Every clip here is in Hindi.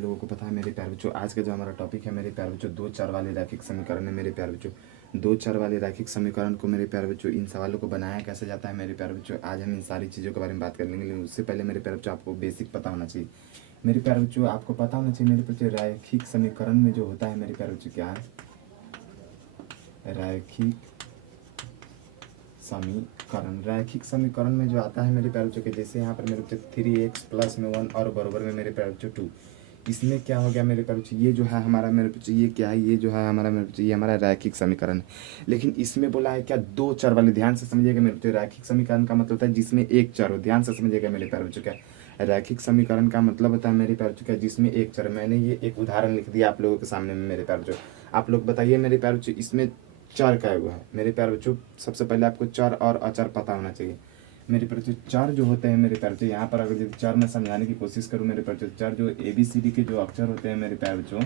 आप लोगों को पता है मेरे प्यारे बच्चों, आज का जो हमारा टॉपिक है मेरे प्यारे बच्चों, दो चर वाले रैखिक समीकरण है मेरे प्यारे बच्चों। दो चर वाले रैखिक समीकरण को मेरे प्यारे बच्चों, इन सवालों को बनाया कैसे जाता है मेरे प्यारे बच्चों, आज हम इन सारी चीज़ों के बारे में बात कर लेंगे। लेकिन उससे पहले मेरे प्यारे बच्चों आपको बेसिक पता होना चाहिए। मेरे प्यारे बच्चों आपको पता होना चाहिए मेरे बच्चों, रैखिक समीकरण में जो होता है मेरे प्यारे बच्चों क्या है, रैखिक समीकरण। रैखिक समीकरण में जो आता है मेरे प्यारे बच्चों के, जैसे यहाँ पर मेरे बच्चों 3x प्लस में 1 और बराबर में मेरे प्यारे बच्चों 2, इसमें क्या हो गया मेरे प्यारे बच्चों, ये जो है हमारा मेरे बच्चों, ये क्या है, ये जो है हमारा मेरे बच्चों, ये हमारा रैखिक समीकरण है। लेकिन इसमें बोला है क्या, दो चर वाले। ध्यान से समझिएगा मेरे बच्चों, रैखिक समीकरण का मतलब होता है जिसमें एक चर हो। ध्यान से समझिएगा मेरे प्यारे बच्चों, क्या रैखिक समीकरण का मतलब होता है मेरे प्यारे बच्चों क्या, जिसमें एक चर। मैंने ये एक उदाहरण लिख दिया आप लोगों के सामने में मेरे प्यारे बच्चों। आप लोग बताइए मेरे प्यारे बच्चों, इसमें चर का हुआ है मेरे प्यारे बच्चों। सबसे पहले आपको चर और अचर पता होना चाहिए मेरे प्यारे बच्चों। चर जो होते हैं मेरे प्यारे बच्चों, यहाँ पर अगर चर मैं समझाने की कोशिश करूँ मेरे प्यारे बच्चों, चर जो ABCD के जो अक्षर होते हैं मेरे प्यारे बच्चों,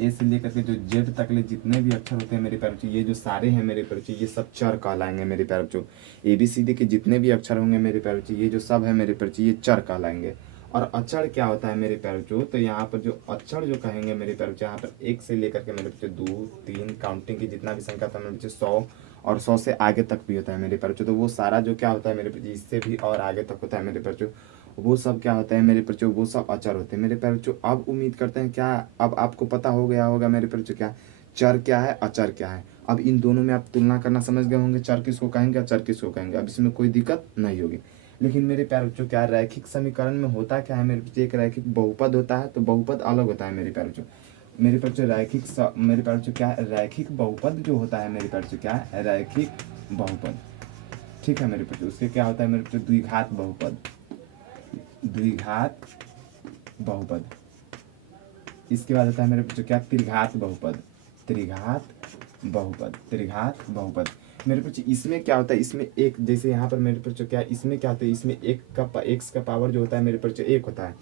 ए से लेकर के जो जेड तक ले जितने भी अक्षर होते हैं मेरे प्यारे बच्चों, ये जो सारे हैं मेरे प्यारे बच्चों, ये सब चर कहलाएंगे मेरे प्यारे बच्चों। ABCD के जितने भी अक्षर होंगे मेरे प्यारे बच्चों, ये जो सब है मेरे प्यारे बच्चों, ये चर कहलाएंगे। और अचर क्या होता है मेरे प्यारे बच्चों, तो यहाँ पर जो अचर जो कहेंगे मेरे प्यारे बच्चों, यहाँ पर एक से लेकर के मेरे बच्चों 2 3 काउंटिंग की जितना भी संख्या था मेरे बच्चों 100 और 100 से आगे तक भी होता है मेरे प्यारे बच्चों। तो वो सारा जो क्या होता है मेरे बच्चों, इससे भी और आगे तक होता है मेरे प्यारे बच्चों, वो सब क्या होता है मेरे बच्चों, वो सब अचर होते हैं मेरे प्यारे बच्चों। अब उम्मीद करते हैं क्या अब आपको पता हो गया होगा मेरे प्यारे बच्चों, क्या चर क्या है, अचर क्या है। अब इन दोनों में आप तुलना करना समझ गए होंगे, चर किसको कहेंगे, अचर किसको कहेंगे। अब इसमें कोई दिक्कत नहीं होगी। लेकिन मेरे प्यारे बच्चों क्या रैखिक समीकरण में होता क्या है मेरे बच्चों, एक रैखिक बहुपद होता है, तो बहुपद अलग होता है मेरे प्यारे बच्चों। मेरे प्यारे बच्चों मेरे प्यारे बच्चों क्या है, रैखिक बहुपद जो होता है मेरे प्यारे बच्चों क्या है, रैखिक बहुपद। ठीक है मेरे बच्चों, उसके क्या होता है मेरे बच्चों, द्विघात बहुपद, द्विघात बहुपद। इसके बाद आता है मेरे बच्चों क्या, त्रिघात बहुपद, त्रिघात बहुपद, त्रिघात बहुपद। मेरे बच्चों इसमें क्या होता है, इसमें एक, जैसे यहाँ पर मेरे बच्चों क्या, इसमें क्या होता है, इसमें एक्स का पावर जो होता है मेरे बच्चों एक होता है।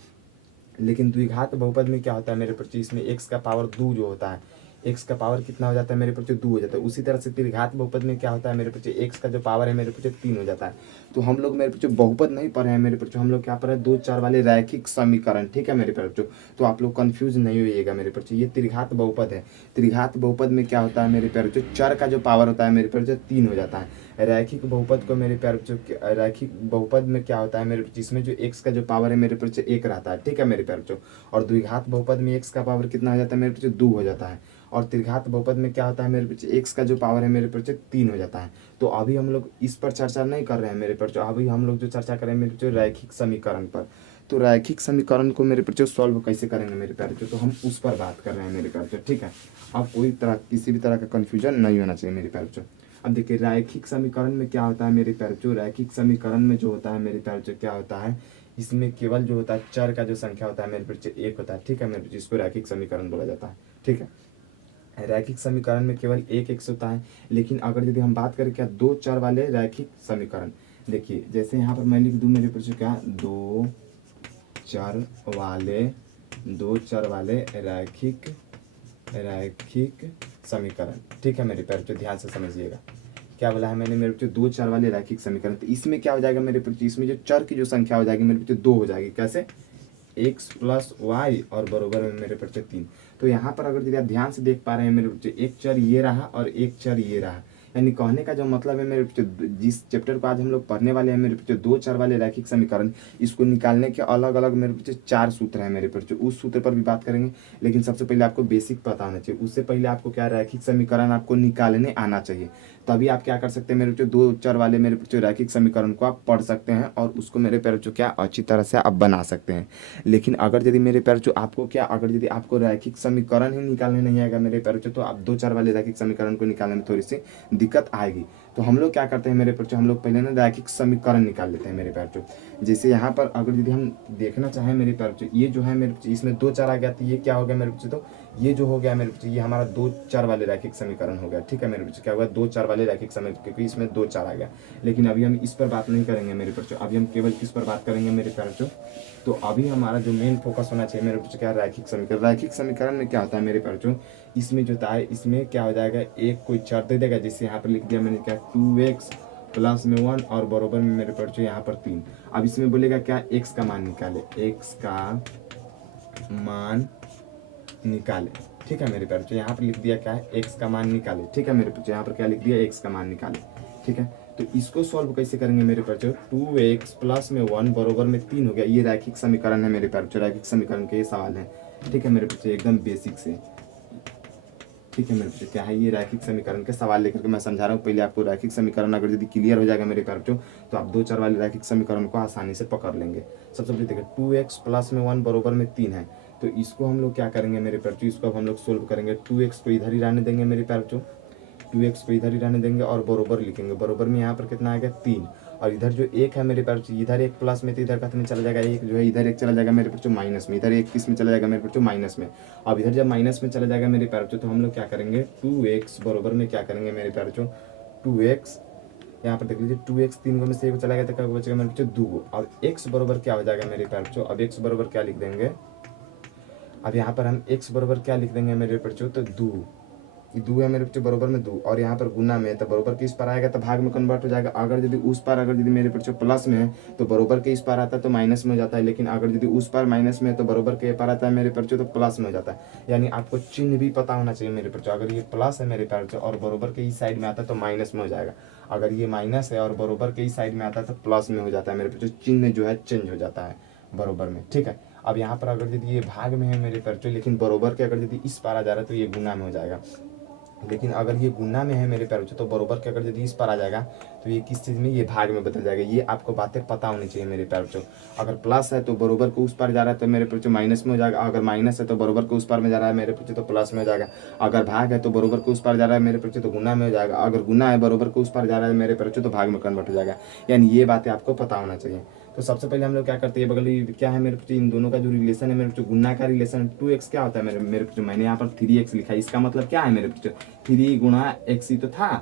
लेकिन द्विघात बहुपद में क्या होता है मेरे बच्चों, इसमें एक्स का पावर 2 जो होता है, एक्स का पावर कितना हो जाता है मेरे बच्चों, 2 हो जाता है। उसी तरह से त्रिघात बहुपद में क्या होता है मेरे बच्चों, एक्स का जो पावर है मेरे बच्चों 3 हो जाता है। तो हम लोग मेरे बच्चों बहुपद नहीं पढ़े हैं मेरे बच्चों, हम लोग क्या पढ़े हैं, दो चर वाले रैखिक समीकरण। ठीक है मेरे बच्चों, तो आप लोग कंफ्यूज नहीं होइएगा मेरे बच्चों, ये त्रिघात बहुपद है। त्रिघात बहुपद में क्या होता है मेरे प्यारे बच्चों, चर का जो पावर होता है मेरे प्यारे बच्चों 3 हो जाता है। रैखिक बहुपद को मेरे प्यारे बच्चों, रैखिक बहुपद में क्या होता है मेरे बच्चों, इसमें जो एक्स का जो पावर है मेरे बच्चों 1 रहता है। ठीक है मेरे प्यारे बच्चों, और द्विघात बहुपद में एक्स का पावर कितना हो जाता है मेरे बच्चों, 2 हो जाता है। और त्रिघात बहुपद में क्या होता है मेरे बच्चों, एक्स का जो पावर है मेरे बच्चों 3 हो जाता है। तो अभी हम लोग इस पर चर्चा नहीं कर रहे हैं मेरे बच्चों, अभी हम लोग जो चर्चा करें मेरे बच्चों रैखिक समीकरण पर। तो रैखिक समीकरण को मेरे बच्चों सॉल्व कैसे करेंगे मेरे प्यारे बच्चों, तो हम उस पर बात कर रहे हैं मेरे प्यारे बच्चों। ठीक है, अब कोई तरह किसी भी तरह का कन्फ्यूजन नहीं होना चाहिए मेरे प्यारे बच्चों। अब देखिए रैखिक समीकरण में क्या होता है मेरे प्यारे बच्चों, रैखिक समीकरण में जो होता है मेरे प्यारे बच्चों क्या होता है, इसमें केवल जो होता है चर का जो संख्या होता है मेरे बच्चों 1 होता है। ठीक है मेरे बच्चों, इसको रैखिक समीकरण बोला जाता है। ठीक है, रैखिक समीकरण में केवल एक एक्स होता है। लेकिन अगर यदि हम बात करें क्या, दो चर वाले रैखिक समीकरण, देखिए जैसे यहाँ पर मैं लिख दूँ मेरे बच्चों क्या, चर वाले दो चर वाले रैखिक रैखिक समीकरण। ठीक है मेरे प्यारे बच्चों, ध्यान से समझिएगा क्या बोला है मैंने मेरे बच्चों, दो चर वाले रैखिक समीकरण। तो इसमें क्या हो जाएगा मेरे बच्चों, इसमें जो चर की जो संख्या हो जाएगी मेरे बच्चों 2 हो जाएगी। कैसे, एक्स प्लस वाई और बरोबर में मेरे बच्चे 3। तो यहाँ पर अगर यदि आप ध्यान से देख पा रहे हैं मेरे बच्चे, एक चर ये रहा और एक चर ये रहा। यानी कहने का जो मतलब है मेरे बच्चे, जिस चैप्टर को आज हम लोग पढ़ने वाले हैं मेरे बच्चे, दो चर वाले रैखिक समीकरण, इसको निकालने के अलग अलग मेरे बच्चे 4 सूत्र हैं मेरे बच्चे। उस सूत्र पर भी बात करेंगे, लेकिन सबसे पहले आपको बेसिक पता होना चाहिए। उससे पहले आपको क्या, रैखिक समीकरण आपको निकालने आना चाहिए, तभी आप क्या कर सकते हैं मेरे बच्चों, दो चर वाले मेरे बच्चों रैखिक समीकरण को आप पढ़ सकते हैं और उसको मेरे प्यारे बच्चों क्या अच्छी तरह से आप बना सकते हैं। लेकिन अगर यदि मेरे प्यारे बच्चों आपको क्या, अगर यदि आपको रैखिक समीकरण ही निकालने नहीं आएगा मेरे प्यारे बच्चों, तो आप दो चर वाले रैखिक समीकरण को निकालने में थोड़ी सी दिक्कत आएगी। तो हम लोग क्या करते हैं मेरे बच्चों, हम लोग पहले ना रैखिक समीकरण निकाल लेते हैं मेरे प्यारे बच्चों। जैसे यहाँ पर अगर यदि हम देखना चाहें मेरे प्यारे बच्चों, ये जो है मेरे बच्चों, इसमें दो चर आ गया, तो ये क्या हो गया मेरे बच्चों, तो ये जो हो गया मेरे बच्चों, ये हमारा दो चर वाले रैखिक समीकरण हो गया। ठीक है मेरे बच्चों, क्या हुआ, दो चर वाले रैखिक समीकरण, क्योंकि इसमें दो चर आ गया। लेकिन अभी हम इस पर बात नहीं करेंगे मेरे बच्चों, अभी हम केवल किस पर बात करेंगे मेरे प्यारे बच्चों, तो अभी हमारा जो मेन फोकस होना चाहिए मेरे बच्चों क्या, रैखिक समीकरण। रैखिक समीकरण में क्या होता है मेरे प्यारे बच्चों, इसमें जो होता है, इसमें क्या हो जाएगा, एक कोई चर दे देगा, जैसे यहाँ पर लिख दिया मैंने क्या, 2x प्लस में 1 और बराबर में मेरे बच्चों यहाँ पर 3। अब इसमें बोलेगा क्या, x का मान निकाले, x का मान निकाले। ठीक है मेरे प्यारे बच्चों, यहाँ पर लिख दिया क्या है, एक्स का मान निकाले। ठीक है मेरे बच्चों, यहाँ पर क्या लिख दिया, एक्स का मान निकाले। ठीक है, तो इसको सॉल्व कैसे करेंगे मेरे प्यारे बच्चों, 2x प्लस में 1 बराबर में 3 हो गया। ये रैखिक समीकरण है मेरे प्यारे बच्चों, रैखिक समीकरण के ये सवाल है। ठीक है मेरे बच्चों, एकदम बेसिक से। ठीक है मेरे बच्चों, क्या है, ये रैखिक समीकरण के सवाल लेकर के मैं समझा रहा हूँ। पहले आपको रैखिक समीकरण अगर यदि क्लियर हो जाएगा मेरे प्यारे बच्चों, तो आप 2 4 वाले रैखिक समीकरण को आसानी से पकड़ लेंगे। सबसे पहले देखिए, 2x प्लस में 1 बराबर में 3 है, तो इसको हम लोग क्या करेंगे मेरे प्यारे बच्चों, इसको अब हम लोग सोल्व करेंगे। 2x को इधर ही रहने देंगे मेरे प्यारे बच्चों, 2x को इधर ही रहने देंगे और बरोबर लिखेंगे। बरोबर में यहाँ पर कितना आ गया, 3, और इधर जो एक है मेरे प्यारे बच्चों, इधर एक प्लस में, तो इधर कितने चला जाएगा, एक जो है इधर एक चला जाएगा मेरे बच्चों माइनस में, इधर एक किस में चला जाएगा मेरे बच्चों माइनस में। अब इधर जब माइनस में चला जाएगा मेरे प्यारे बच्चों, तो हम लोग क्या करेंगे, 2x बरोबर में क्या करेंगे मेरे प्यारे बच्चों, 2x, यहाँ पर देख लीजिए 2x 3 गो में से एक चला गया, तो क्या बचेगा मेरे बच्चों 2 गो। अब x बरोबर क्या हो जाएगा मेरे प्यारे बच्चों, अब x बरोबर क्या लिख देंगे, अब यहाँ पर हम x बरोबर क्या लिख देंगे मेरे बच्चों, तो 2, ये 2 है मेरे बच्चों बरोबर में 2, और यहाँ पर गुना में, तो बरोबर के इस पार आएगा तो भाग में कन्वर्ट हो जाएगा। अगर यदि उस पार, अगर यदि मेरे बच्चों प्लस में है तो बरोबर के इस पार आता है तो माइनस में हो जाता है, लेकिन अगर यदि उस पार माइनस में है तो बरोबर के पार आता है मेरे बच्चों तो प्लस में हो जाता है। यानी आपको चिन्ह भी पता होना चाहिए मेरे बच्चों, अगर ये प्लस है मेरे बच्चों और बरोबर के इस साइड में आता है तो माइनस में हो जाएगा, अगर ये माइनस है और बरोबर के इस साइड में आता है तो प्लस में हो जाता है मेरे बच्चों, चिन्ह जो है चेंज हो जाता है बरोबर में। ठीक है, अब यहाँ पर अगर यदि ये भाग में है मेरे बच्चों, लेकिन बरोबर के अगर यदि इस पार आ जा रहा है तो ये गुना में हो जाएगा, लेकिन अगर ये गुना में है मेरे प्यारे बच्चों तो बरोबर के अगर यदि इस पर आ जाएगा तो ये किस चीज़ में, ये भाग में बदल जाएगा। ये आपको बातें पता होनी चाहिए मेरे प्यारे बच्चों। अगर प्लस है तो बरोबर को उस पार जा रहा है तो मेरे बच्चों माइनस में हो जाएगा, अगर माइनस है तो बरोबर को उस पार में जा रहा है मेरे बच्चों तो प्लस में हो जाएगा, अगर भाग है तो बरोबर को उस पार जा रहा है मेरे बच्चों तो गुना में हो जाएगा, अगर गुना है बरोबर को उस पार जा रहा है मेरे बच्चों तो भाग में कन्वर्ट हो जाएगा। यानी ये बातें आपको पता होना चाहिए। तो सबसे पहले हम लोग क्या करते हैं, बगल क्या है मेरे बच्चों, इन दोनों का जो रिलेशन है मेरे बच्चों, गुना का रिलेशन 2x क्या होता है मेरे बच्चों, मैंने यहाँ पर 3x लिखा है, इसका मतलब क्या है मेरे बच्चों, 3 गुणा x ही तो था,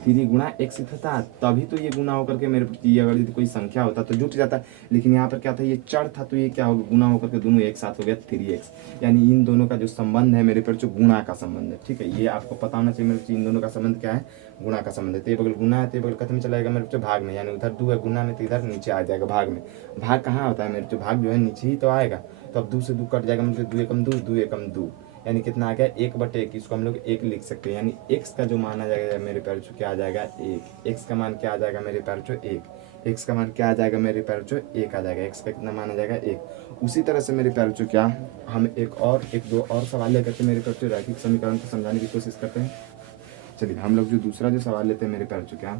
3 गुणा x ही था, तभी तो ये गुना होकर के मेरे बच्चों, ये अगर यदि कोई संख्या होता तो जुट जाता, लेकिन यहाँ पर क्या था, ये चर था तो ये क्या होगा, गुना होकर के दोनों एक साथ हो गया 3x। यानी इन दोनों का जो संबंध है मेरे बच्चों गुणा का संबंध है। ठीक है, ये आपको पता होना चाहिए मेरे बच्चों, इन दोनों का संबंध क्या है, गुणा का संबंध है। तो ये बगल गुना है तो ये बगल कितने में चला जाएगा मेरे बच्चों, भाग में, यानी उधर 2 है गुना में तो इधर नीचे आ जाएगा भाग में। भाग कहाँ होता है मेरे बच्चों, भाग जो है नीचे ही तो आएगा, तो अब 2 से 2 कट जाएगा मेरे बच्चों, 2 एकम 2, 2 एकम 2, यानी कितना आ गया 1/1, इसको हम लोग 1 लिख सकते हैं। यानी x का जो मान आ जाएगा मेरे प्यारे बच्चों क्या आ जाएगा 1, x का मान क्या आ जाएगा मेरे प्यारे बच्चों 1, x का मान क्या आ जाएगा मेरे प्यारे बच्चों 1 आ जाएगा, x का कितना मान आ जाएगा 1। उसी तरह से मेरे प्यारे बच्चों क्या हम एक दो और सवाल लेकर के मेरे प्यारे बच्चों रैखिक समीकरण को समझाने की कोशिश करते हैं। चलिए हम लोग जो दूसरा जो सवाल लेते हैं मेरे प्यारे बच्चों, क्या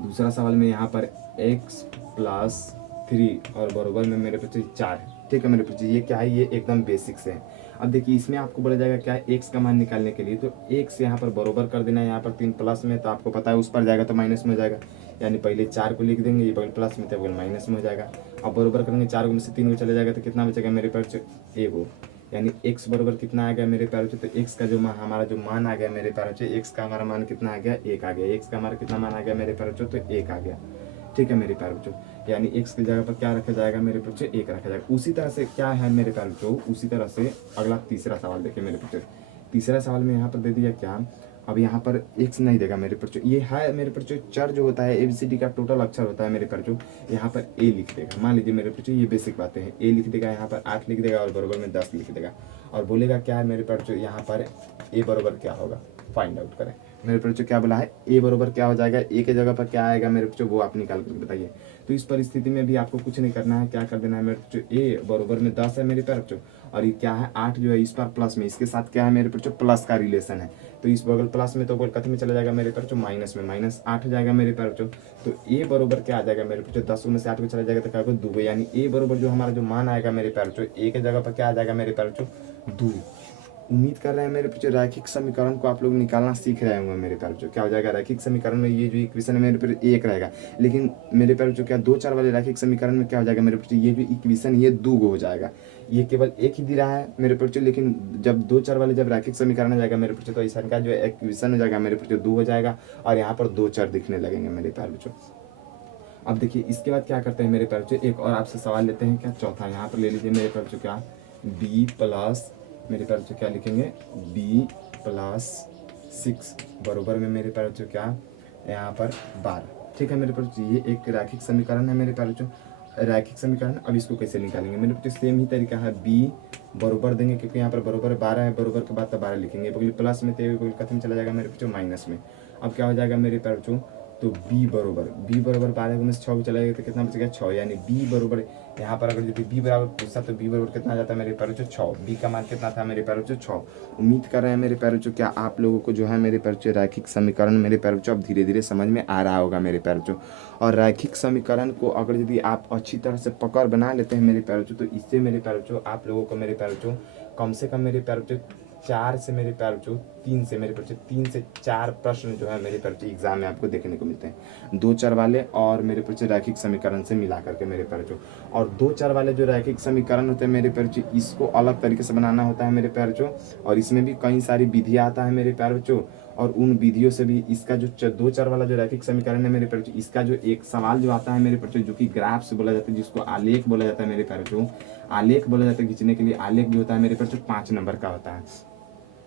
दूसरा सवाल में यहाँ पर x प्लस 3 और बरोबर में मेरे बच्चों 4 है। ठीक है मेरे बच्चों, ये क्या है, ये एकदम बेसिक से है। अब देखिए इसमें आपको बोला जाएगा क्या है, x का मान निकालने के लिए तो x यहाँ पर बरोबर कर देना है, यहाँ पर 3 प्लस में तो आपको पता है उस पर जाएगा तो माइनस में हो जाएगा, यानी पहले 4 को लिख देंगे, ये बगल प्लस में तो बगल माइनस में हो जाएगा। अब बरोबर करेंगे 4 में से 3 को चले जाएगा तो कितना बचेगा मेरे पास 1, यानी x बराबर कितना आ गया मेरे प्यारे बच्चों, तो x का जो हमारा जो मान आ गया मेरे प्यारे बच्चों, x का हमारा मान कितना आ गया 1 आ गया, x का हमारा कितना मान आ गया मेरे प्यारे बच्चों, तो 1 आ गया। ठीक है मेरे प्यारे बच्चों, यानी x की जगह पर क्या रखा जाएगा मेरे बच्चों 1 रखा जाएगा। उसी तरह से क्या है मेरे प्यारे बच्चों, उसी तरह से अगला तीसरा सवाल देखिए मेरे बच्चों, तीसरा सवाल में यहाँ पर दे दिया क्या, अब यहाँ पर x नहीं देगा मेरे बच्चों, ये है मेरे बच्चों चर जो होता है ABCD का टोटल अक्षर होता है मेरे बच्चों, यहाँ पर a लिख देगा। मान लीजिए मेरे बच्चों ये बेसिक बातें हैं, a लिख देगा, यहाँ पर 8 लिख देगा और बराबर में 10 लिख देगा, और बोलेगा क्या है मेरे बच्चों, यहाँ पर a बराबर क्या होगा फाइंड आउट करें। मेरे बच्चों क्या बोला है, a बराबर क्या हो जाएगा, a के जगह पर क्या आएगा मेरे बच्चों, वो आप निकाल कर बताइए। तो इस परिस्थिति में भी आपको कुछ नहीं करना है, क्या कर देना है मेरे बच्चों, a बराबर में 10 है मेरे बच्चों, और ये क्या है 8 जो है इस पर प्लस में, इसके साथ क्या है मेरे बच्चों प्लस का रिलेशन है, तो इस बगल प्लस में तो बगल कितने में चला जाएगा मेरे बच्चों माइनस में, माइनस 8 जाएगा मेरे बच्चों। तो a बराबर क्या आ जाएगा मेरे बच्चों, 10 में से 8 को चला जाएगा तो क्या होगा 2, यानी a बराबर जो हमारा जो मान आएगा मेरे बच्चों, a के जगह पर क्या आ जाएगा मेरे बच्चों 2। उम्मीद कर रहे हैं मेरे बच्चों रैखिक समीकरण को आप लोग निकालना सीख रहे होंगे मेरे प्यारे बच्चों। क्या हो जाएगा रैखिक समीकरण में, ये जो इक्वेशन है मेरे पर 1 रहेगा, लेकिन मेरे प्यारे बच्चों क्या 2 4 वाले रैखिक समीकरण में क्या हो जाएगा मेरे बच्चों, ये जो इक्वेशन ये 2 हो जाएगा, ये केवल 1 ही दे रहा है मेरे बच्चों, लेकिन जब 2 4 वाले जब रैखिक समीकरण आ जाएगा मेरे बच्चों तो इस का जो इक्वेशन हो जाएगा मेरे बच्चों 2 हो जाएगा, और यहाँ पर 2 4 दिखने लगेंगे मेरे प्यारे बच्चों। अब देखिए इसके बाद क्या करते हैं मेरे प्यारे बच्चों, एक और आपसे सवाल लेते हैं, क्या चौथा यहाँ पर ले लीजिए मेरे प्यारे बच्चों, क्या b प्लस मेरे प्यारे बच्चों क्या लिखेंगे b प्लस 6 बरोबर में मेरे प्यारे बच्चों क्या यहाँ पर 12। ठीक है मेरे प्यारे बच्चों, ये एक रैखिक समीकरण है मेरे प्यारे बच्चों। रैखिक समीकरण। अब इसको कैसे निकालेंगे मेरे बच्चों, सेम ही तरीका है, बी बरोबर देंगे क्योंकि यहाँ पर बरोबर 12 है, बरोबर के बाद तो 12 लिखेंगे, बगल प्लस में तो बगल खत्म चला जाएगा मेरे बच्चों माइनस में। अब क्या हो जाएगा मेरे बच्चों, तो बी बरोबर 12 में से 6 चला जाएगा तो कितना बचेगा 6, यानी बी बरोबर, यहाँ पर अगर यदि बी बराबर पूछता तो बी बराबर कितना जाता है मेरे पैरों 6, बी का मान कितना था मेरे पैरों 6। उम्मीद कर रहे हैं मेरे पैरों क्या आप लोगों को जो है मेरे पैरों रैखिक समीकरण मेरे पैरों अब धीरे धीरे समझ में आ रहा होगा मेरे पैरों। और रैखिक समीकरण को अगर यदि आप अच्छी तरह से पकड़ बना लेते हैं मेरे पैरों तो इससे मेरे पैरों आप लोगों को मेरे पैरों कम से कम मेरे पैरों 4 से मेरे पैरों 3 से मेरे पैरों 3 से 4 प्रश्न जो है मेरे पैरों एग्जाम में आपको देखने को मिलते हैं, 2 चर वाले और मेरे पैरों रैखिक समीकरण से मिला करके मेरे पैरों। और 2 चर वाले जो रैखिक समीकरण होते हैं मेरे पैरों इसको अलग तरीके से बनाना होता है मेरे पैरों, और इसमें भी कई सारी विधियाँ आता है मेरे पैरों। और उन विधियों से भी इसका जो 2 चर वाला जो रैखिक समीकरण है मेरे पैरों, इसका जो एक सवाल जो आता है मेरे पैरों जो कि ग्राफ से बोला जाता है, जिसको आलेख बोला जाता है मेरे पैरों, आलेख बोला जाता है खींचने के लिए। आलेख जो होता है मेरे पैरों 5 नंबर का होता है,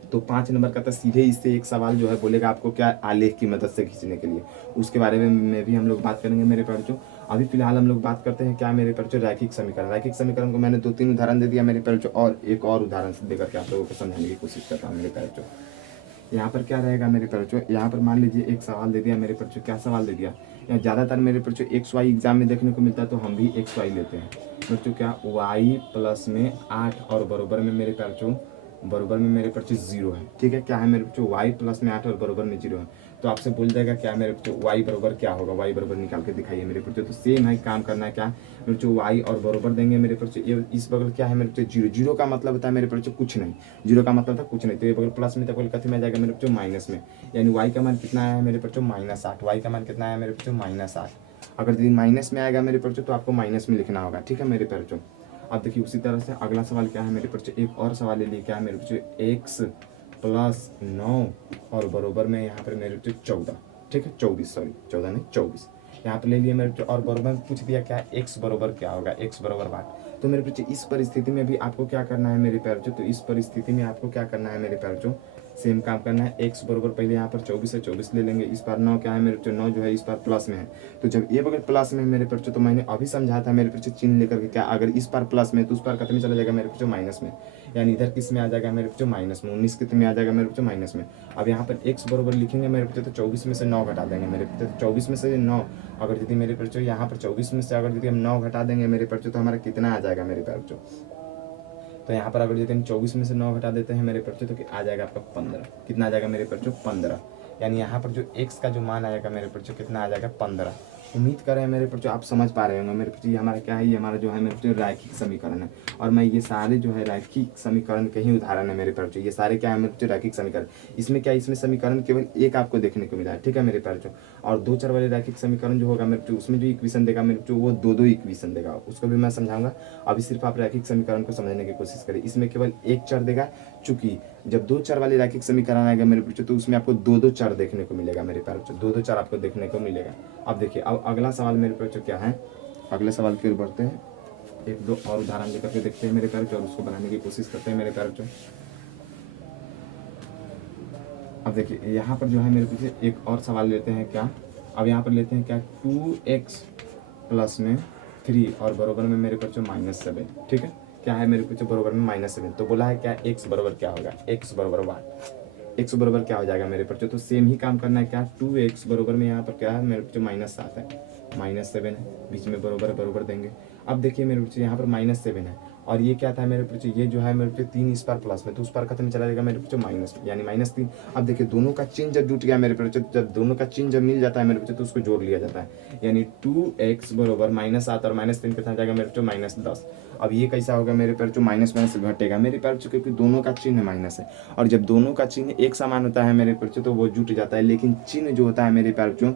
तो 5 नंबर का तो सीधे इससे एक सवाल जो है बोलेगा आपको क्या, आलेख की मदद से खींचने के लिए। उसके बारे में भी हम लोग बात करेंगे मेरे पैरों। अभी फिलहाल हम लोग बात करते हैं क्या मेरे पैरों रैखिक समीकरण। रैखिक समीकरण को मैंने 2-3 उदाहरण दे दिया मेरे पैरों, और एक और उदाहरण से देकर के आप लोगों को समझाने की कोशिश करता हूँ मेरे पैरों। यहाँ पर क्या रहेगा मेरे पैरों, यहाँ पर मान लीजिए एक सवाल दे दिया मेरे पैरों, क्या सवाल दे दिया, या ज़्यादातर मेरे पैरों XY एग्जाम में देखने को मिलता है तो हम भी XY लेते हैं बच्चों। क्या y प्लस में 8 और बरोबर में मेरे पैरों, बरोबर में मेरे पैरों 0 है, ठीक है। क्या है मेरे बच्चों, y प्लस में 8 और बरोबर में 0 है, तो आपसे बोल जाएगा क्या मेरे बच्चों y बरोबर क्या होगा, y बरोबर निकाल के दिखाइए मेरे बच्चों। तो सेम है, काम करना है क्या मेरे बच्चों, y और बरोबर देंगे मेरे बच्चों। ये इस बगल क्या है मेरे बच्चों 0, 0 का मतलब होता है मेरे बच्चों कुछ नहीं, 0 का मतलब था कुछ नहीं, तो ये बगल प्लस में तो बगल कथी में आ जाएगा मेरे बच्चों माइनस में, यानी y का मान कितना आया मेरे बच्चों -8, y का मान कितना आया मेरे बच्चों -8। अगर यदि माइनस में आएगा मेरे बच्चों तो आपको माइनस में लिखना होगा, ठीक है मेरे बच्चों। अब देखिए उसी तरह से अगला सवाल क्या है मेरे बच्चों, एक और सवाल ले लिया, क्या है मेरे बच्चों x प्लस 9 और बरोबर में यहाँ पर मेरे बच्चों 14, ठीक है 24, सॉरी 14 नहीं 24 यहाँ पर ले लिया मेरे बच्चों। और बरोबर में पूछ दिया क्या x बरोबर क्या होगा, x बरोबर 8। तो मेरे बच्चों इस परिस्थिति में भी आपको क्या करना है मेरे पैरों, तो इस परिस्थिति में आपको क्या करना है मेरे पैरों, सेम काम करना है। x बरोबर पहले यहाँ पर 24 है, 24 ले लेंगे, इस बार 9 क्या है मेरे बच्चों, 9 जो है इस बार प्लस में है, तो जब ये बगल प्लस में है मेरे बच्चों तो मैंने अभी समझा था मेरे बच्चों चिन्ह लेकर के, क्या अगर इस बार प्लस में तो उस बार कितने में चला जाएगा मेरे बच्चों माइनस में, यानी इधर किस में आ जाएगा मेरे बच्चों माइनस में, 19 कितने में आ जाएगा मेरे बच्चों माइनस में। अब यहाँ पर x बरोबर लिखेंगे मेरे बच्चों तो 24 में से 9 घटा देंगे मेरे बच्चों, तो 24 में से 9, अगर यदि मेरे बच्चों यहाँ पर 24 में से अगर यदि हम 9 घटा देंगे मेरे बच्चों तो हमारा कितना आ जाएगा मेरे बच्चों, तो यहाँ पर अगर यदि हम 24 में से 9 घटा देते हैं मेरे बच्चों तो आ जाएगा आपका 15, कितना आ जाएगा मेरे बच्चों 15, यानी यहाँ पर जो x का जो मान आएगा मेरे बच्चों कितना आ जाएगा 15। उम्मीद कर रहे हैं मेरे बच्चों आप समझ पा रहे होंगे मेरे बच्चों, ये हमारा क्या है, ये हमारा जो है मेरे बच्चों रैखिक समीकरण है। और मैं ये सारे जो है रैखिक समीकरण के ही उदाहरण है मेरे बच्चों, ये सारे क्या है मेरे बच्चों रैखिक समीकरण। इसमें क्या, इसमें समीकरण केवल एक आपको देखने को मिला है, ठीक है मेरे बच्चों। और 2 चर वाले रैखिक समीकरण जो होगा मेरे बच्चों उसमें जो इक्वेशन देगा मेरे बच्चों वो 2-2 इक्वेशन देगा, उसको भी मैं समझाऊंगा। अभी सिर्फ आप रैखिक समीकरण को समझने की कोशिश करें। इसमें केवल एक चर देगा, चूंकि जब 2 चर वाले रैखिक समीकरण आएगा मेरे बच्चों तो उसमें आपको 2-2 चर देखने को मिलेगा मेरे प्यारे बच्चों, 2-2 चर आपको देखने को मिलेगा। अब देखिए अब अगला सवाल मेरे बच्चों क्या है, अगले सवाल की ओर बढ़ते हैं, 1-2 और उदाहरण लेकर के देखते हैं मेरे प्यारे बच्चों और उसको बनाने की कोशिश करते हैं मेरे प्यारे बच्चों। अब देखिए यहाँ पर जो है मेरे बच्चों एक और सवाल लेते हैं क्या, अब यहाँ पर लेते हैं क्या 2x प्लस में 3 और बराबर में मेरे बच्चों -7, ठीक है। क्या है मेरे बच्चों बराबर में -7, तो बोला है क्या x बराबर क्या होगा, x बराबर 1, x बराबर क्या हो जाएगा मेरे बच्चों, तो सेम ही काम करना है क्या 2x बराबर में यहाँ पर क्या है मेरे बच्चों -7 है, -7 है, बीच में बराबर देंगे। अब देखिए मेरे बच्चों यहाँ पर -7 है और ये क्या था मेरे बच्चों, ये जो है मेरे बच्चों 3 इस बार प्लस में, तो उस बार खत्म चला जाएगा मेरे बच्चों माइनस में, यानी -3। अब देखिए दोनों का चिन्ह जब जुट गया मेरे बच्चों, जब दोनों का चिन्ह जब मिल जाता है मेरे बच्चों तो उसको जोड़ लिया जाता है, यानी 2x बराबर -7 और -3 कितना जाएगा मेरे बच्चों -10। अब ये कैसा होगा मेरे बच्चों, माइनस माइनस घटेगा मेरे बच्चों, क्योंकि दोनों का चिन्ह माइनस है और जब दोनों का चिन्ह एक समान होता है मेरे बच्चों तो वो जुट जाता है, लेकिन चिन्ह जो होता है मेरे बच्चों,